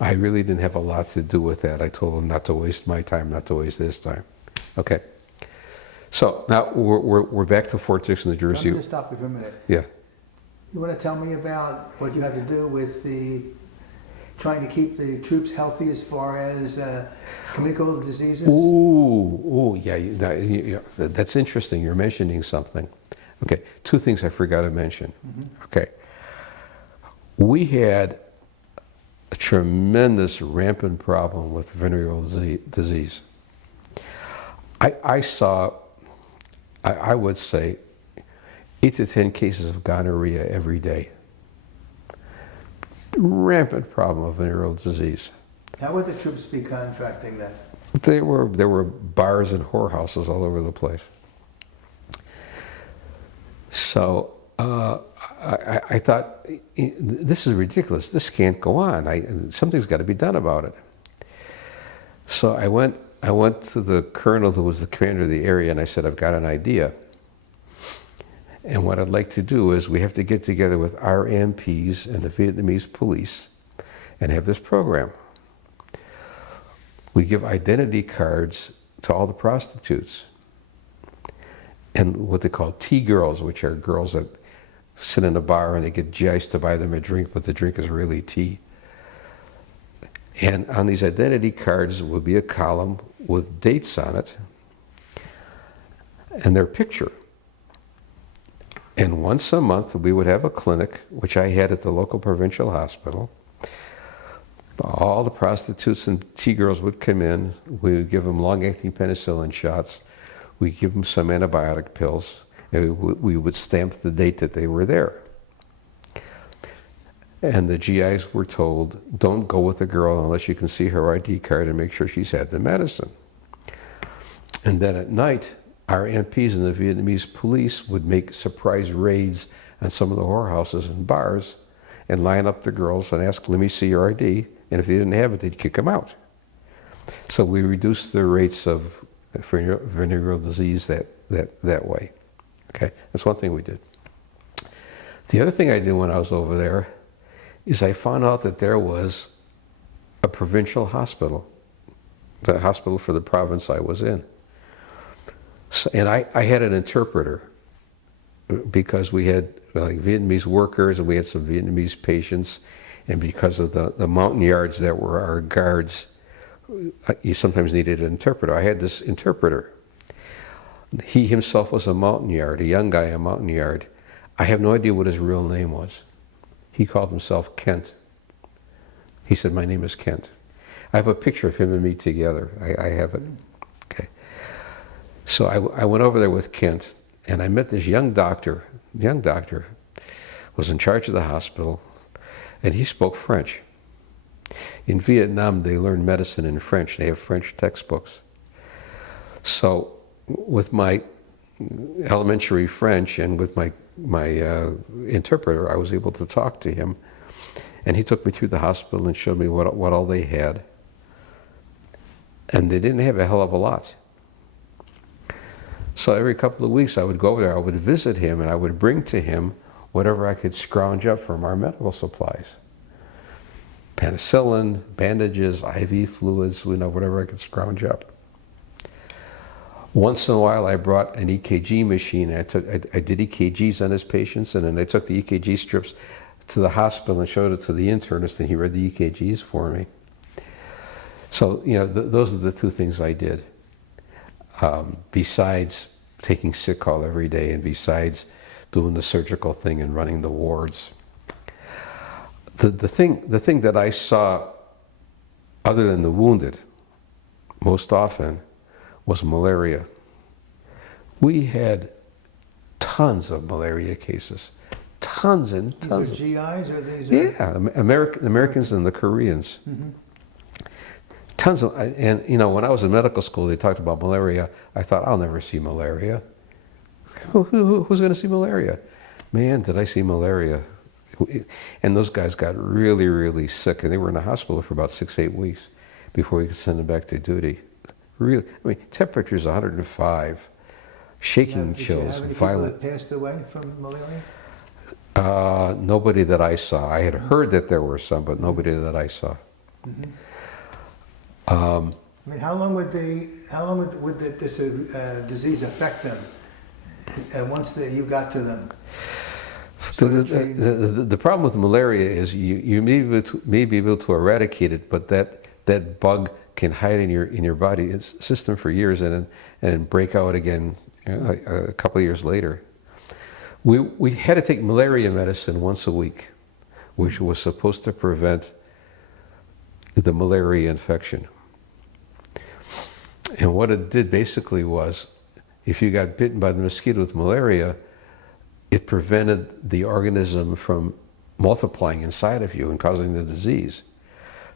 I really didn't have a lot to do with that. I told him not to waste my time, not to waste his time. Okay. So now we're back to Fort Dix, New Jersey. I'm going to stop you for a minute. Yeah. You want to tell me about what you have to do with trying to keep the troops healthy as far as communicable diseases? Yeah. That's interesting. You're mentioning something. Okay, two things I forgot to mention. Okay, we had a tremendous rampant problem with venereal disease. I saw, I would say, 8 to 10 cases of gonorrhea every day. Rampant problem of venereal disease. How would the troops be contracting that? There were bars and whorehouses all over the place. So I thought, this is ridiculous. This can't go on. Something's got to be done about it. So I went to the colonel who was the commander of the area, and I said, I've got an idea. And what I'd like to do is we have to get together with our MPs and the Vietnamese police and have this program. We give identity cards to all the prostitutes and what they call tea girls, which are girls that sit in a bar and they get GIs to buy them a drink, but the drink is really tea. And on these identity cards will be a column with dates on it and their picture. And once a month we would have a clinic, which I had at the local provincial hospital. All the prostitutes and tea girls would come in. We would give them long-acting penicillin shots. We'd give them some antibiotic pills. And we would stamp the date that they were there. And the GIs were told, don't go with the girl unless you can see her ID card and make sure she's had the medicine. And then at night, our MPs and the Vietnamese police would make surprise raids on some of the whorehouses and bars and line up the girls and ask, let me see your ID. And if they didn't have it, they'd kick them out. So we reduced the rates of venereal disease that way. Okay, that's one thing we did. The other thing I did when I was over there is I found out that there was a provincial hospital, the hospital for the province I was in. So, and I had an interpreter because we had like Vietnamese workers and we had some Vietnamese patients, and because of the mountain yards that were our guards, you sometimes needed an interpreter. I had this interpreter. He himself was a mountain yard, a young guy, a mountain yard. I have no idea what his real name was. He called himself Kent. He said, my name is Kent. I have a picture of him and me together. I have it. Okay. So I went over there with Kent, and I met this young doctor was in charge of the hospital, and he spoke French. In Vietnam, they learn medicine in French. They have French textbooks. So with my elementary French and with my interpreter, I was able to talk to him. And he took me through the hospital and showed me what all they had. And they didn't have a hell of a lot. So every couple of weeks I would go over there, I would visit him, and I would bring to him whatever I could scrounge up from our medical supplies. Penicillin, bandages, IV fluids, whatever I could scrounge up. Once in a while I brought an EKG machine. I did EKGs on his patients, and then I took the EKG strips to the hospital and showed it to the internist, and he read the EKGs for me. So, those are the two things I did. Besides taking sick call every day, and besides doing the surgical thing and running the wards. The thing that I saw, other than the wounded, most often, was malaria. We had tons of malaria cases. Tons and tons. These are GIs or these are... Yeah, Americans and the Koreans. Mm-hmm. Tons of, and when I was in medical school, they talked about malaria. I thought, I'll never see malaria. Who's going to see malaria? Man, did I see malaria. And those guys got really, really sick, and they were in the hospital for about 6-8 weeks before we could send them back to duty. Really, temperature's 105, shaking chills, violent. People that passed away from malaria? Nobody that I saw. I had heard that there were some, but nobody that I saw. Mm-hmm. How long would this disease affect them once you got to them? The problem with malaria is you may be able to eradicate it, but that bug can hide in your body system for years and break out again a couple of years later. We had to take malaria medicine once a week, which was supposed to prevent the malaria infection. And what it did basically was, if you got bitten by the mosquito with malaria, it prevented the organism from multiplying inside of you and causing the disease.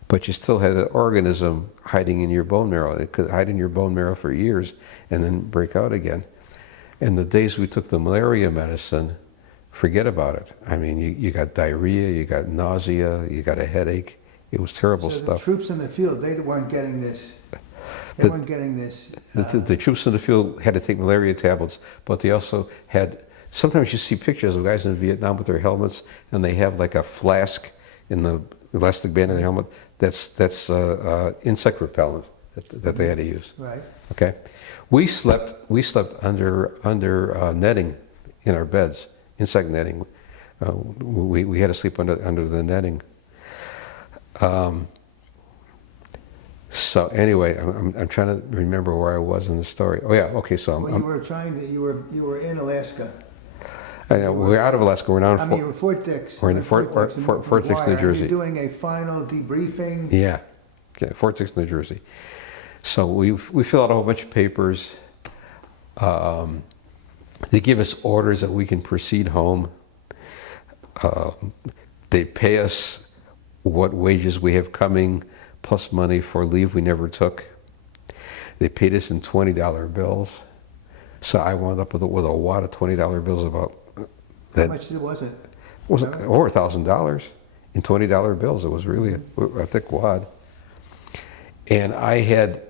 But you still had an organism hiding in your bone marrow. It could hide in your bone marrow for years and then break out again. And the days we took the malaria medicine, forget about it. I mean, you got diarrhea, you got nausea, you got a headache. It was terrible stuff. So the troops in the field, they weren't getting this. They weren't getting this. The troops in the field had to take malaria tablets, but they also had, sometimes you see pictures of guys in Vietnam with their helmets, and they have like a flask in the elastic band in their helmet. That's insect repellent that they had to use. Right. Okay. We slept under netting in our beds, insect netting. We had to sleep under the netting. So anyway, I'm trying to remember where I was in the story. Oh yeah, okay. So you were in Alaska. We're out of Alaska. We're now in you were Fort Dix. We're in Fort Dix, New Jersey. You're doing a final debriefing. Yeah, okay, Fort Dix, New Jersey. So we fill out a whole bunch of papers. They give us orders that we can proceed home. They pay us what wages we have coming, plus money for leave we never took. They paid us in $20 bills. So I wound up with a wad of $20 bills about that. How much was it? It was over $1,000 in $20 bills. It was really a thick wad. And I had,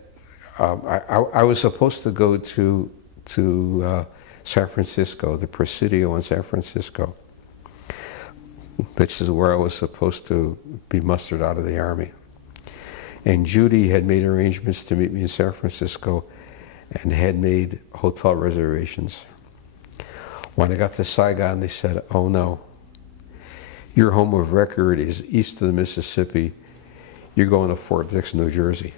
I was supposed to go to San Francisco, the Presidio in San Francisco. This is where I was supposed to be mustered out of the Army. And Judy had made arrangements to meet me in San Francisco and had made hotel reservations. When I got to Saigon, they said, "Oh no, your home of record is east of the Mississippi. You're going to Fort Dix, New Jersey."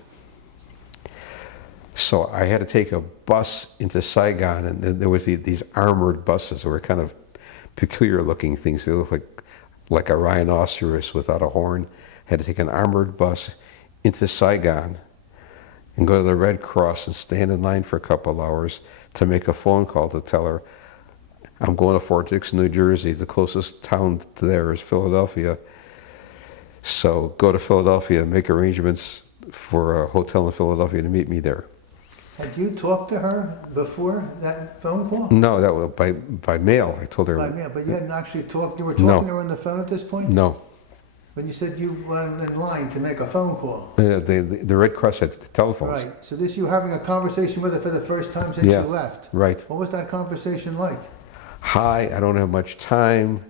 So I had to take a bus into Saigon, and there was these armored buses. They were kind of peculiar looking things. They looked like a rhinoceros without a horn. I had to take an armored bus into Saigon and go to the Red Cross and stand in line for a couple hours to make a phone call to tell her, "I'm going to Fort Dix, New Jersey. The closest town to there is Philadelphia. So go to Philadelphia and make arrangements for a hotel in Philadelphia to meet me there." Had you talked to her before that phone call? No, that was by mail. I told her. By mail, but you hadn't actually talked. You were talking to her on the phone at this point? No. When you said you were in line to make a phone call. The Red Cross had telephones. Right. So you were having a conversation with her for the first time since you left. Right. What was that conversation like? "Hi, I don't have much time.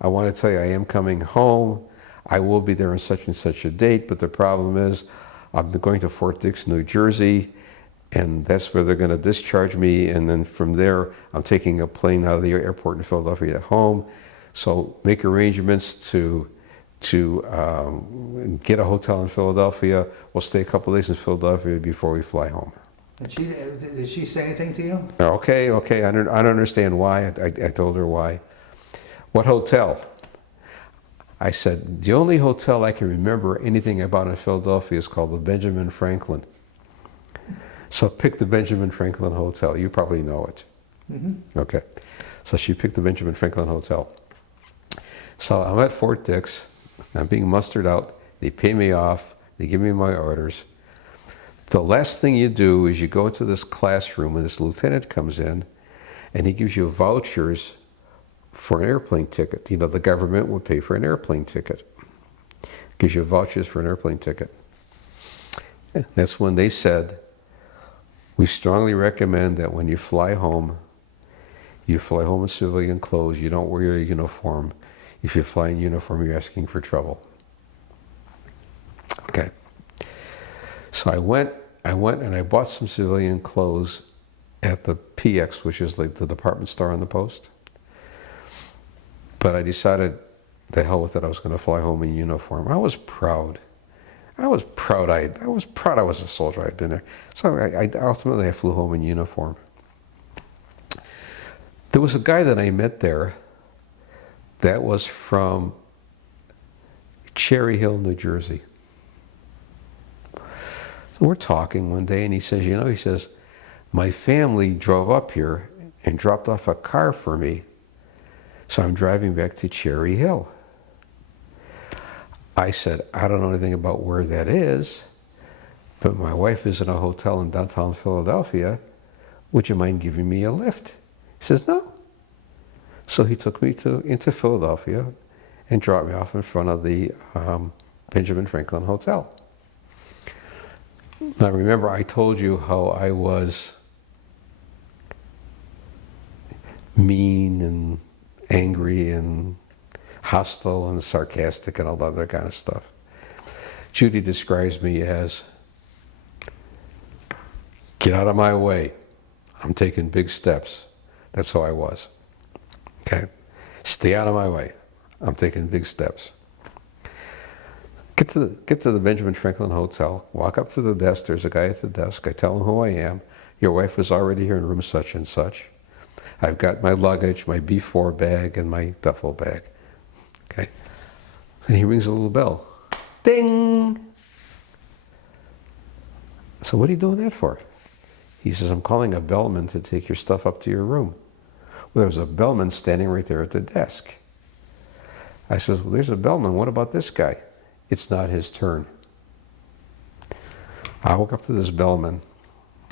I want to tell you I am coming home. I will be there on such and such a date, but the problem is I'm going to Fort Dix, New Jersey, and that's where they're going to discharge me, and then from there I'm taking a plane out of the airport in Philadelphia home. So make arrangements to get a hotel in Philadelphia. We'll stay a couple of days in Philadelphia before we fly home." And did she say anything to you? Okay, I don't understand why. I told her why. "What hotel?" I said, "The only hotel I can remember anything about in Philadelphia is called the Benjamin Franklin." So pick the Benjamin Franklin Hotel. You probably know it. Mm-hmm. Okay. So she picked the Benjamin Franklin Hotel. So I'm at Fort Dix. I'm being mustered out. They pay me off. They give me my orders. The last thing you do is you go to this classroom and this lieutenant comes in and he gives you vouchers for an airplane ticket. You know, the government would pay for an airplane ticket. Gives you vouchers for an airplane ticket. That's when they said, "We strongly recommend that when you fly home in civilian clothes. You don't wear your uniform. If you fly in uniform, you're asking for trouble." Okay. So I went and I bought some civilian clothes at the PX, which is like the department store on the post. But I decided, the hell with it, I was going to fly home in uniform. I was proud. I was proud I was a soldier. I'd been there. So I ultimately flew home in uniform. There was a guy that I met there that was from Cherry Hill, New Jersey. So we're talking one day and he says, he says, my family drove up here and dropped off a car for me. So I'm driving back to Cherry Hill. I said, I don't know anything about where that is, but my wife is in a hotel in downtown Philadelphia. Would you mind giving me a lift? He says, no. So he took me into Philadelphia and dropped me off in front of the Benjamin Franklin Hotel. Now remember, I told you how I was mean and angry and hostile and sarcastic and all that other kind of stuff. Judy describes me as, get out of my way. I'm taking big steps. That's how I was. Okay? Stay out of my way. I'm taking big steps. Get to the Benjamin Franklin Hotel, walk up to the desk, there's a guy at the desk, I tell him who I am. Your wife was already here in room such and such. I've got my luggage, my B4 bag, and my duffel bag. Okay? And he rings a little bell. Ding! So what are you doing that for? He says, I'm calling a bellman to take your stuff up to your room. Well, there was a bellman standing right there at the desk. I says, well, there's a bellman. What about this guy? It's not his turn. I walk up to this bellman.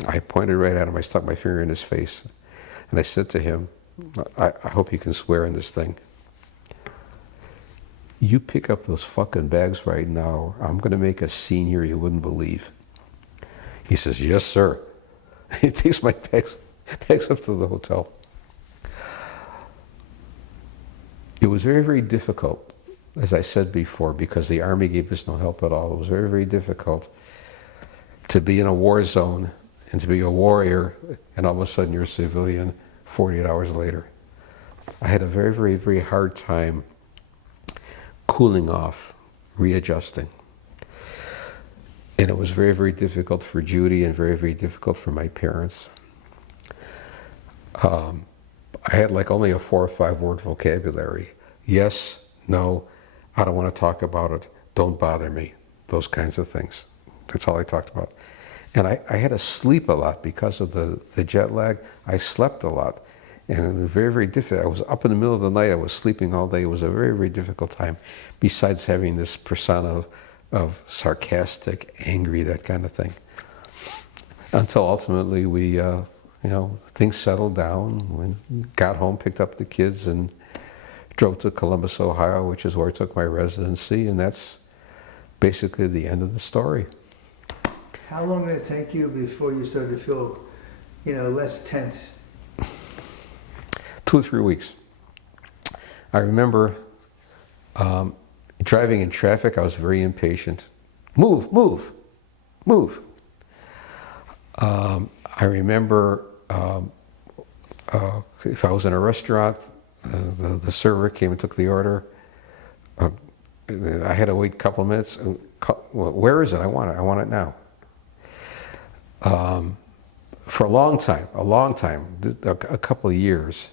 I pointed right at him. I stuck my finger in his face. And I said to him, I hope you can swear in this thing. You pick up those fucking bags right now. I'm going to make a scene here you wouldn't believe. He says, yes, sir. He takes my bags up to the hotel. It was very, very difficult, as I said before, because the Army gave us no help at all. It was very, very difficult to be in a war zone and to be a warrior, and all of a sudden you're a civilian 48 hours later. I had a very, very, very hard time cooling off, readjusting. And it was very, very difficult for Judy and very, very difficult for my parents. I had like only a 4 or 5 word vocabulary. Yes, no, I don't want to talk about it, don't bother me, those kinds of things. That's all I talked about. And I had to sleep a lot because of the jet lag. I slept a lot. And it was very, very difficult. I was up in the middle of the night, I was sleeping all day. It was a very, very difficult time, besides having this persona of sarcastic, angry, that kind of thing. Until ultimately we, things settled down. We got home, picked up the kids, and drove to Columbus, Ohio, which is where I took my residency, and that's basically the end of the story. How long did it take you before you started to feel, less tense? 2 or 3 weeks. I remember driving in traffic, I was very impatient. Move, move, move. I remember if I was in a restaurant, the server came and took the order. I had to wait a couple of minutes. Where is it? I want it now. For a long time, a couple of years,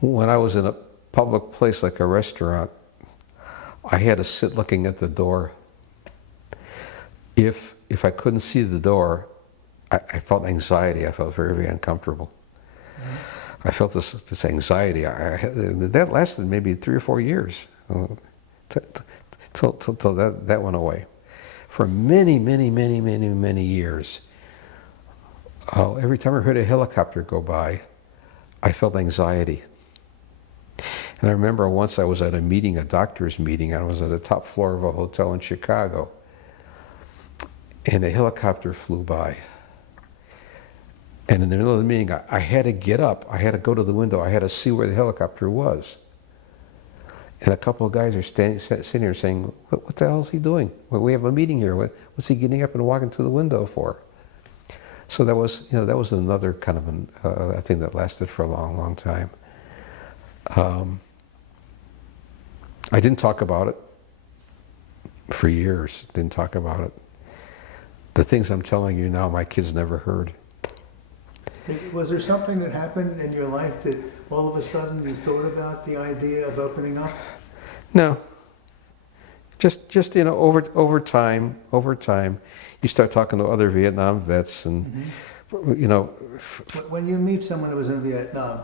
when I was in a public place like a restaurant, I had to sit looking at the door. If I couldn't see the door, I felt anxiety. I felt very, very uncomfortable. Mm-hmm. I felt this anxiety. That lasted maybe 3 or 4 years till that went away. For many, many, many, many, many years, every time I heard a helicopter go by, I felt anxiety. And I remember once I was at a doctor's meeting, and I was at the top floor of a hotel in Chicago, and a helicopter flew by. And in the middle of the meeting, I had to get up. I had to go to the window. I had to see where the helicopter was. And a couple of guys are sitting here saying, what the hell is he doing? Well, we have a meeting here. What's he getting up and walking to the window for? So that was another kind of a thing that lasted for a long, long time. I didn't talk about it for years. Didn't talk about it. The things I'm telling you now, my kids never heard. Was there something that happened in your life that all of a sudden you thought about the idea of opening up? No. Just over time, you start talking to other Vietnam vets, and When you meet someone who was in Vietnam,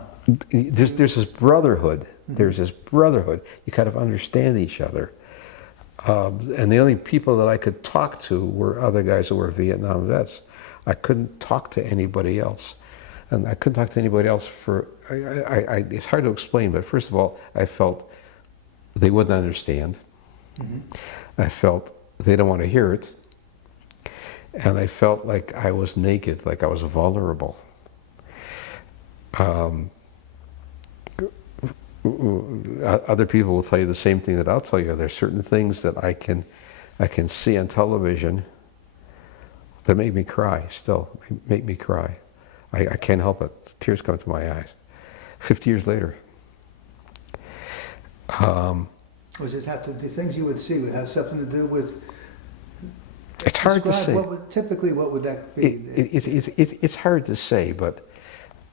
there's this brotherhood. There's this brotherhood. You kind of understand each other. And the only people that I could talk to were other guys who were Vietnam vets. I couldn't talk to anybody else. And I couldn't talk to anybody else it's hard to explain, but first of all, I felt they wouldn't understand. I felt they don't want to hear it. And I felt like I was naked, like I was vulnerable. Other people will tell you the same thing that I'll tell you. There's certain things that I can see on television that make me cry still, make me cry. I can't help it. Tears come to my eyes. 50 years later. Was this have to, the things you would see would have something to do with? It's hard to say. Typically, what would that be? It's hard to say, but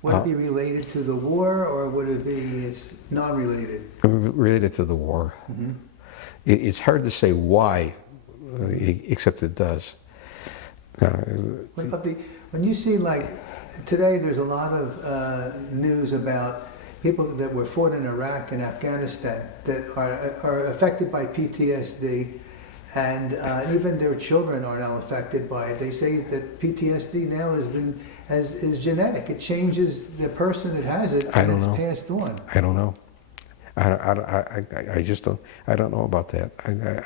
would it be related to the war, or would it be it's non-related? Related to the war. It's hard to say why, except it does. What about when you see, like today, there's a lot of news about people that were fought in Iraq and Afghanistan that are affected by PTSD, and even their children are now affected by it. They say that PTSD now is genetic. It changes the person that has it, and it's passed on. I don't know. I just don't. I don't know about that.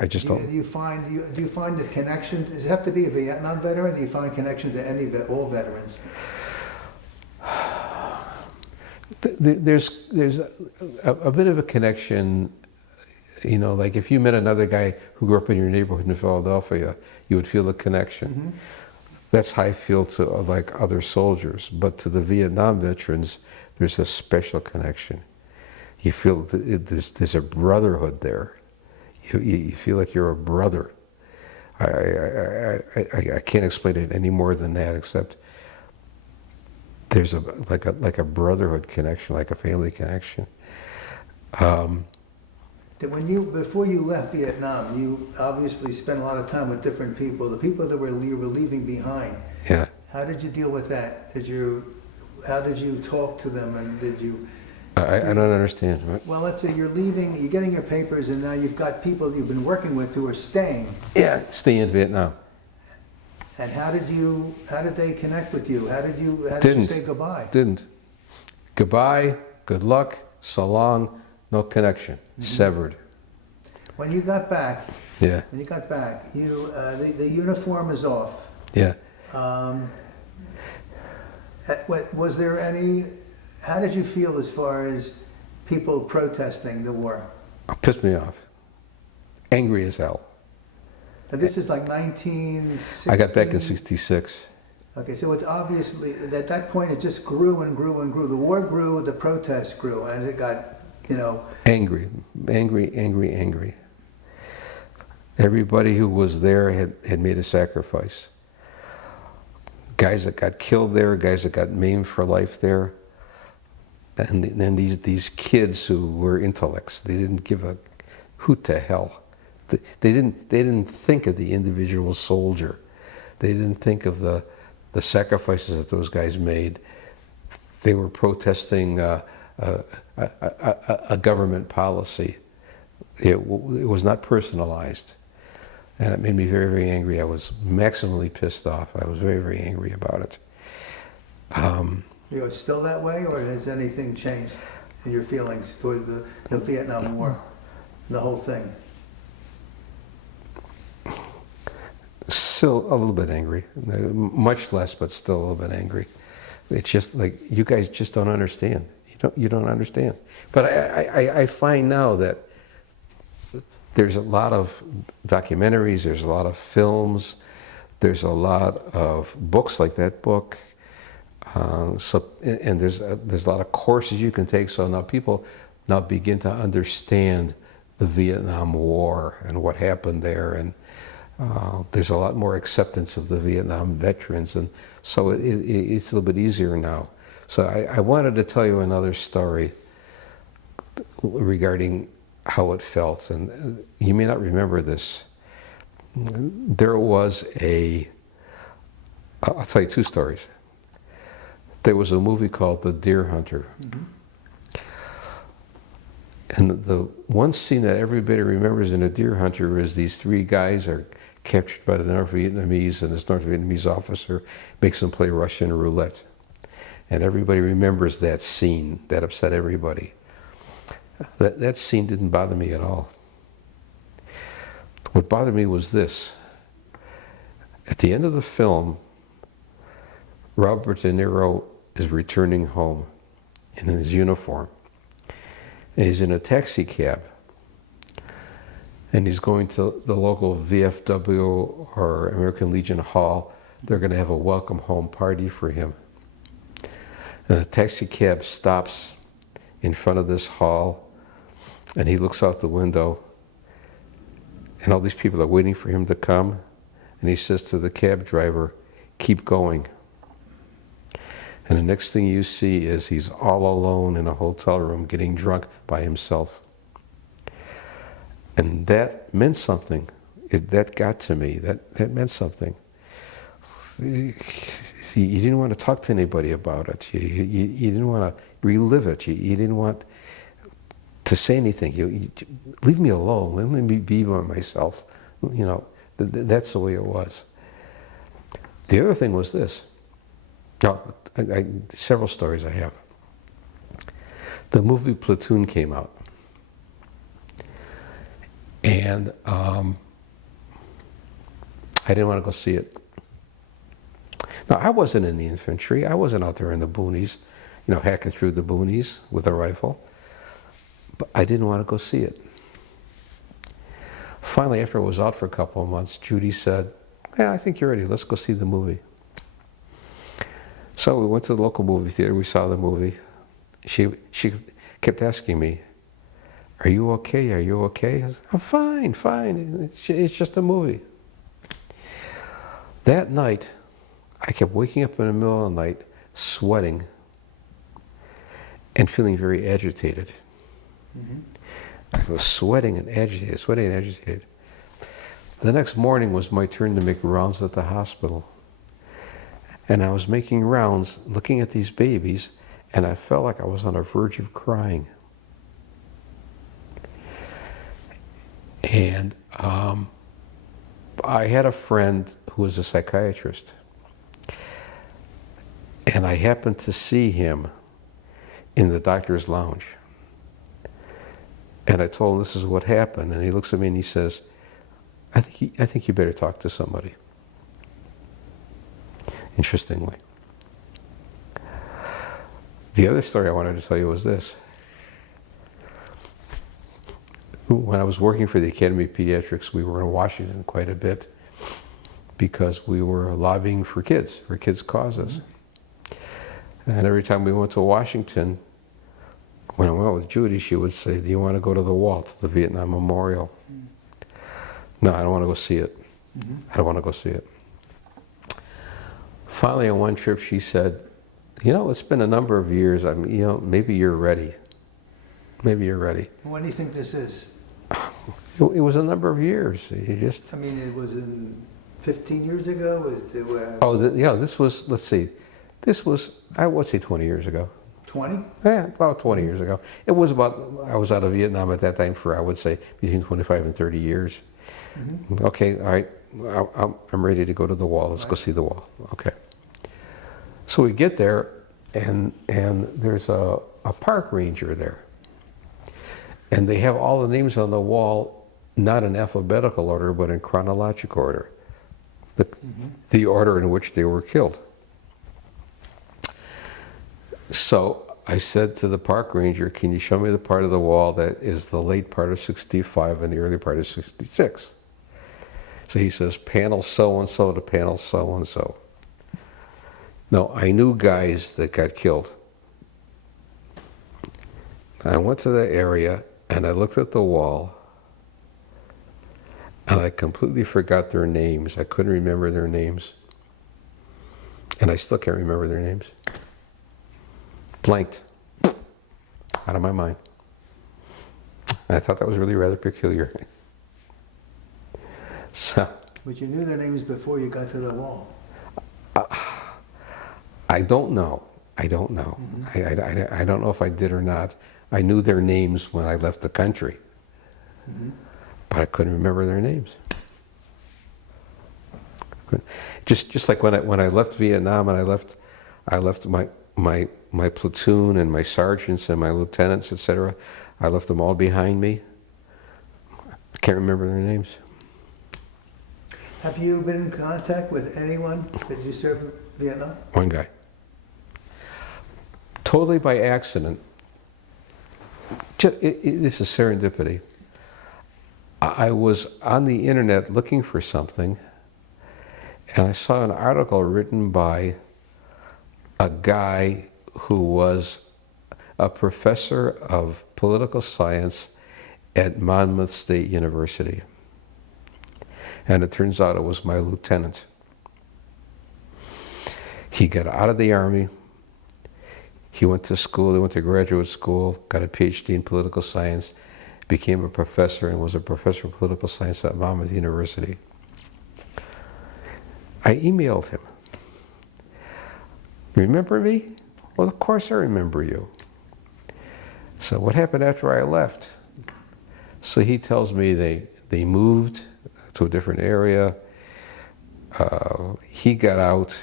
I just don't. Do you find the connection? Does it have to be a Vietnam veteran? Do you find connection to all veterans? There's a bit of a connection, like if you met another guy who grew up in your neighborhood in Philadelphia, you would feel a connection. That's how I feel to like other soldiers, but to the Vietnam veterans, there's a special connection. You feel there's a brotherhood there. You feel like you're a brother. I can't explain it any more than that, except there's like a brotherhood connection, like a family connection. Before you left Vietnam, you obviously spent a lot of time with different people. The people that you were leaving behind. Yeah. How did you deal with that? How did you talk to them, and did you? I don't understand. Well, let's say you're leaving, you're getting your papers, and now you've got people you've been working with who are staying. Yeah, stay in Vietnam. And how did they connect with you? How did you say goodbye? Didn't. Goodbye, good luck, so long, no connection, severed. When you got back, the uniform is off. Yeah. Was there any? How did you feel as far as people protesting the war? It pissed me off. Angry as hell. Now this is like 1960. I got back in '66. Okay, so it's obviously at that point it just grew and grew and grew. The war grew, the protests grew, and it got, angry. Everybody who was there had made a sacrifice. Guys that got killed there, guys that got maimed for life there, and then these kids who were intellects. They didn't give a hoot to hell. They didn't think of the individual soldier. They didn't think of the sacrifices that those guys made. They were protesting a government policy. It was not personalized, and it made me very, very angry. I was maximally pissed off. I was very, very angry about it. It's still that way, or has anything changed in your feelings toward the Vietnam War, the whole thing? Still a little bit angry, much less, but still a little bit angry. It's just like, you guys just don't understand. You don't understand. But I find now that there's a lot of documentaries, there's a lot of films, there's a lot of books like that book, and there's a lot of courses you can take. So now people now begin to understand the Vietnam War and what happened there, and there's a lot more acceptance of the Vietnam veterans, and so it's a little bit easier now. So I wanted to tell you another story regarding how it felt. And you may not remember this. There was I'll tell you two stories. There was a movie called The Deer Hunter. Mm-hmm. And the one scene that everybody remembers in A Deer Hunter is these three guys are captured by the North Vietnamese, and this North Vietnamese officer makes them play Russian roulette. And everybody remembers that scene. That upset everybody. That scene didn't bother me at all. What bothered me was this. At the end of the film, Robert De Niro is returning home in his uniform. And he's in a taxi cab. And he's going to the local VFW or American Legion Hall. They're going to have a welcome home party for him. And the taxi cab stops in front of this hall, and he looks out the window, and all these people are waiting for him to come, and he says to the cab driver, "Keep going." And the next thing you see is he's all alone in a hotel room getting drunk by himself. And that meant something. That got to me. That meant something. You didn't want to talk to anybody about it. You didn't want to relive it. You didn't want to say anything. You leave me alone. Let me be by myself. You know, that's the way it was. The other thing was this. Now, several stories I have. The movie Platoon came out. And I didn't want to go see it. Now, I wasn't in the infantry. I wasn't out there in the boonies, hacking through the boonies with a rifle. But I didn't want to go see it. Finally, after it was out for a couple of months, Judy said, "Yeah, I think you're ready. Let's go see the movie." So we went to the local movie theater. We saw the movie. She kept asking me, "Are you okay? Are you okay?" I said, "I'm fine, fine. It's just a movie." That night, I kept waking up in the middle of the night, sweating, and feeling very agitated. Mm-hmm. I was sweating and agitated. The next morning was my turn to make rounds at the hospital. And I was making rounds, looking at these babies, and I felt like I was on the verge of crying. And I had a friend who was a psychiatrist. And I happened to see him in the doctor's lounge. And I told him this is what happened. And he looks at me and he says, I think you better talk to somebody. Interestingly. The other story I wanted to tell you was this. When I was working for the Academy of Pediatrics, we were in Washington quite a bit because we were lobbying for kids' causes. And every time we went to Washington, when I went with Judy, she would say, "Do you want to go to the wall, to the Vietnam Memorial?" No, I don't want to go see it. I don't want to go see it. Finally, on one trip, she said, "It's been a number of years. Maybe you're ready. Maybe you're ready." When do you think this is? It was a number of years. It was in 15 years ago? This was, let's see. This was, I would say 20 years ago. 20? Yeah, about 20 years ago. It was I was out of Vietnam at that time for, I would say, between 25 and 30 years. Mm-hmm. Okay, all right, I'm ready to go to the wall. Let's go see the wall. Okay. So we get there, and there's a park ranger there. And they have all the names on the wall, not in alphabetical order, but in chronological order. The order in which they were killed. So I said to the park ranger, "Can you show me the part of the wall that is the late part of 65 and the early part of 66? So he says, "Panel so-and-so to panel so-and-so." No, I knew guys that got killed. I went to that area and I looked at the wall and I completely forgot their names. I couldn't remember their names. And I still can't remember their names. Blanked. Out of my mind. I thought that was really rather peculiar. So, But you knew their names before you got to the wall. I don't know. I don't know. I don't know if I did or not. I knew their names when I left the country, but I couldn't remember their names. Just like when I left Vietnam and I left my platoon and my sergeants and my lieutenants, etc. I left them all behind me. I can't remember their names. Have you been in contact with anyone that you served in Vietnam? One guy. Totally by accident. This is serendipity. I was on the internet looking for something, and I saw an article written by a guy who was a professor of political science at Monmouth State University. And it turns out it was my lieutenant. He got out of the Army. He went to school, he went to graduate school, got a PhD in political science, became a professor and was a professor of political science at Monmouth University. I emailed him. Remember me? Well, of course I remember you. So what happened after I left? So he tells me they moved to a different area. He got out.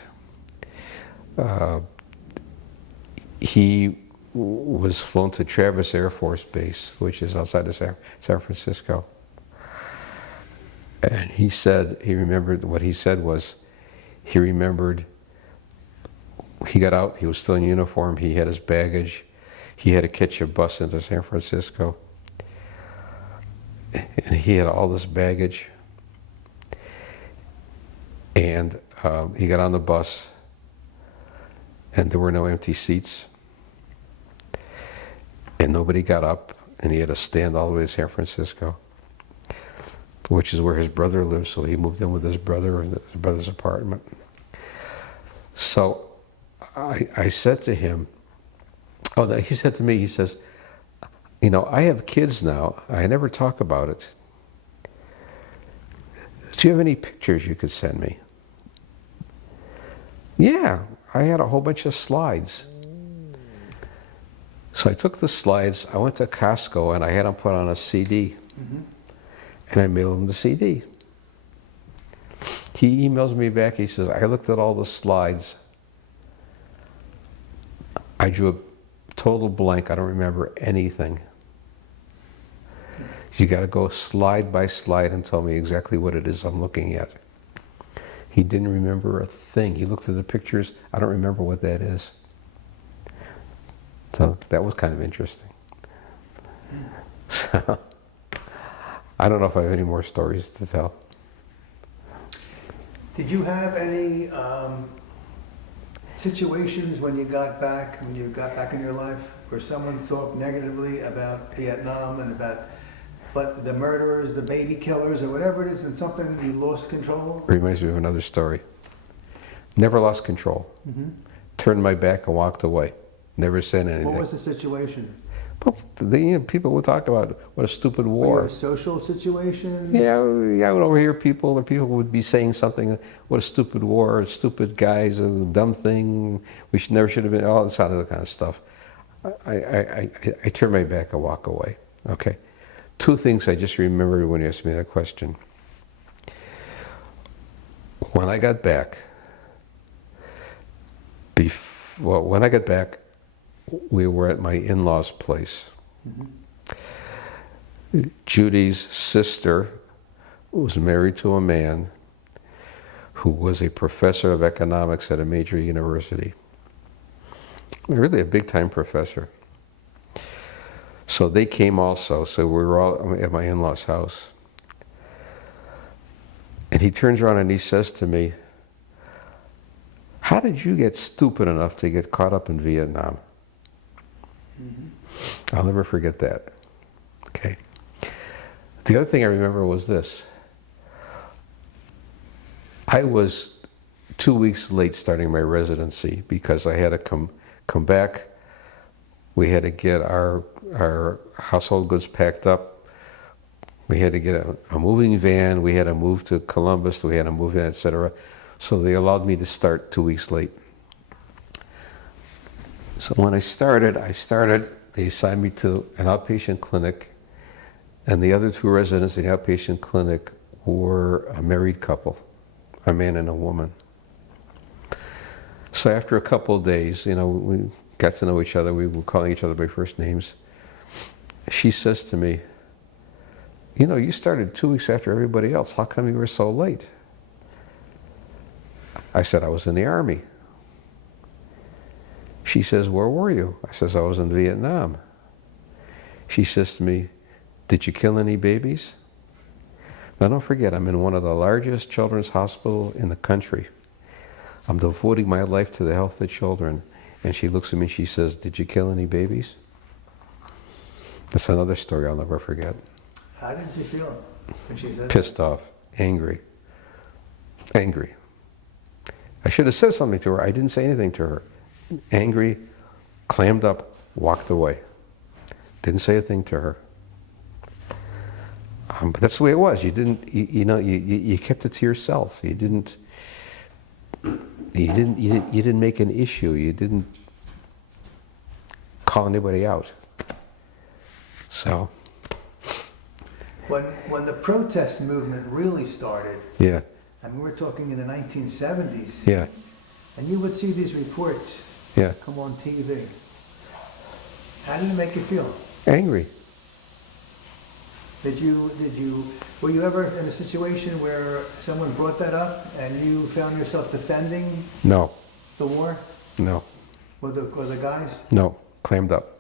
He was flown to Travis Air Force Base, which is outside of San Francisco. And he said, he remembered, what he said was, he remembered, he got out, he was still in uniform, he had his baggage, he had to catch a bus into San Francisco. And he had all this baggage. And he got on the bus, and there were no empty seats. And nobody got up, and he had to stand all the way to San Francisco, which is where his brother lives, so he moved in with his brother in his brother's apartment. So I said to him, he said to me, he says, you know, I have kids now, I never talk about it. Do you have any pictures you could send me? Yeah, I had a whole bunch of slides. So I took the slides, I went to Costco and I had them put on a CD. And I mailed him the CD. He emails me back, he says, I looked at all the slides. I drew a total blank, I don't remember anything. You got to go slide by slide and tell me exactly what it is I'm looking at. He didn't remember a thing. He looked at the pictures, I don't remember what that is. So that was kind of interesting. So, I don't know if I have any more stories to tell. Did you have any situations when you got back in your life, where someone talked negatively about Vietnam and about the murderers, the baby killers, or whatever it is, and something you lost control? Reminds me of another story. Never lost control. Turned my back and walked away. Never said anything. What was the situation? Well, people would talk about what a stupid war. Was it a social situation? Yeah, I would overhear people, or people would be saying something, what a stupid war, stupid guys, a dumb thing, never should have been, all this other kind of stuff. I turn my back and walk away, okay? Two things I just remembered when you asked me that question. When I got back, we were at my in-laws' place. Judy's sister was married to a man who was a professor of economics at a major university. Really a big-time professor. So they came also, so we were all at my in-laws' house. And he turns around and he says to me, how did you get stupid enough to get caught up in Vietnam? I'll never forget that. Okay. The other thing I remember was this. I was 2 weeks late starting my residency because I had to come back We had to get our household goods packed up. We had to get a moving van. We had to move to Columbus. We had to move in, etc. So they allowed me to start 2 weeks late. So when I started, they assigned me to an outpatient clinic, and the other 2 residents in the outpatient clinic were a married couple, a man and a woman. So after a couple of days, you know, we got to know each other. We were calling each other by first names. She says to me, you know, you started 2 weeks after everybody else. How come you were so late? I said, I was in the Army. She says, where were you? I says, I was in Vietnam. She says to me, did you kill any babies? Now don't forget, I'm in one of the largest children's hospitals in the country. I'm devoting my life to the health of children. And she looks at me and she says, did you kill any babies? That's another story I'll never forget. How did you feel when she said Pissed off, angry. Angry. I should have said something to her. I didn't say anything to her. Angry, clammed up, walked away. Didn't say a thing to her. But that's the way it was. You didn't, you kept it to yourself. You didn't make an issue. You didn't call anybody out. So. When the protest movement really started, Yeah. I mean, we're talking in the 1970s, Yeah. and you would see these reports Yeah. come on TV. How did it make you feel? Angry. Were you ever in a situation where someone brought that up and you found yourself defending No. the war No. or the guys? No. Clammed up.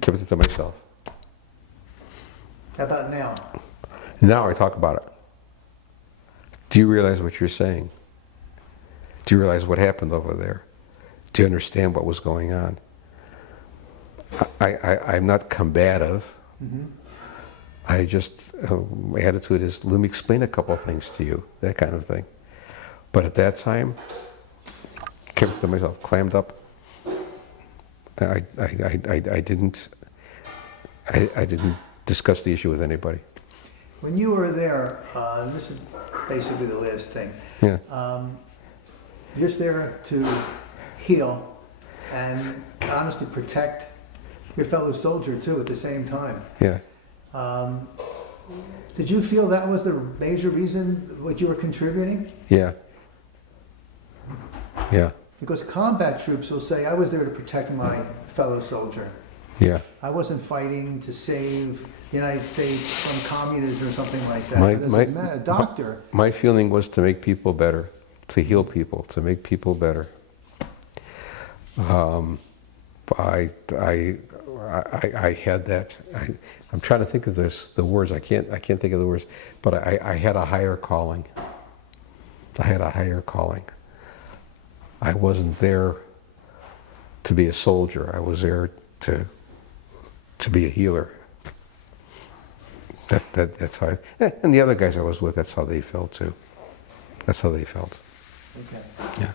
Kept it to myself. How about now? Now I talk about it. Do you realize what you're saying? Do you realize what happened over there? Do you understand what was going on? I'm not combative. I just, my attitude is, let me explain a couple of things to you, that kind of thing. But at that time, kept it to myself, clammed up. I didn't discuss the issue with anybody. When you were there, and this is basically the last thing, Yeah. just there to heal and honestly protect your fellow soldier too at the same time. Yeah. Did you feel that was the major reason what you were contributing? Yeah. Yeah. Because combat troops will say, I was there to protect my fellow soldier. Yeah. I wasn't fighting to save the United States from communism or something like that. My- But as my- a doctor, My feeling was to make people better, to heal people, to make people better. I had that. I'm trying to think of the words. I can't think of the words. But I had a higher calling. I had a higher calling. I wasn't there to be a soldier. I was there to be a healer. That's how. And the other guys I was with, that's how they felt too. That's how they felt. okay. Yeah.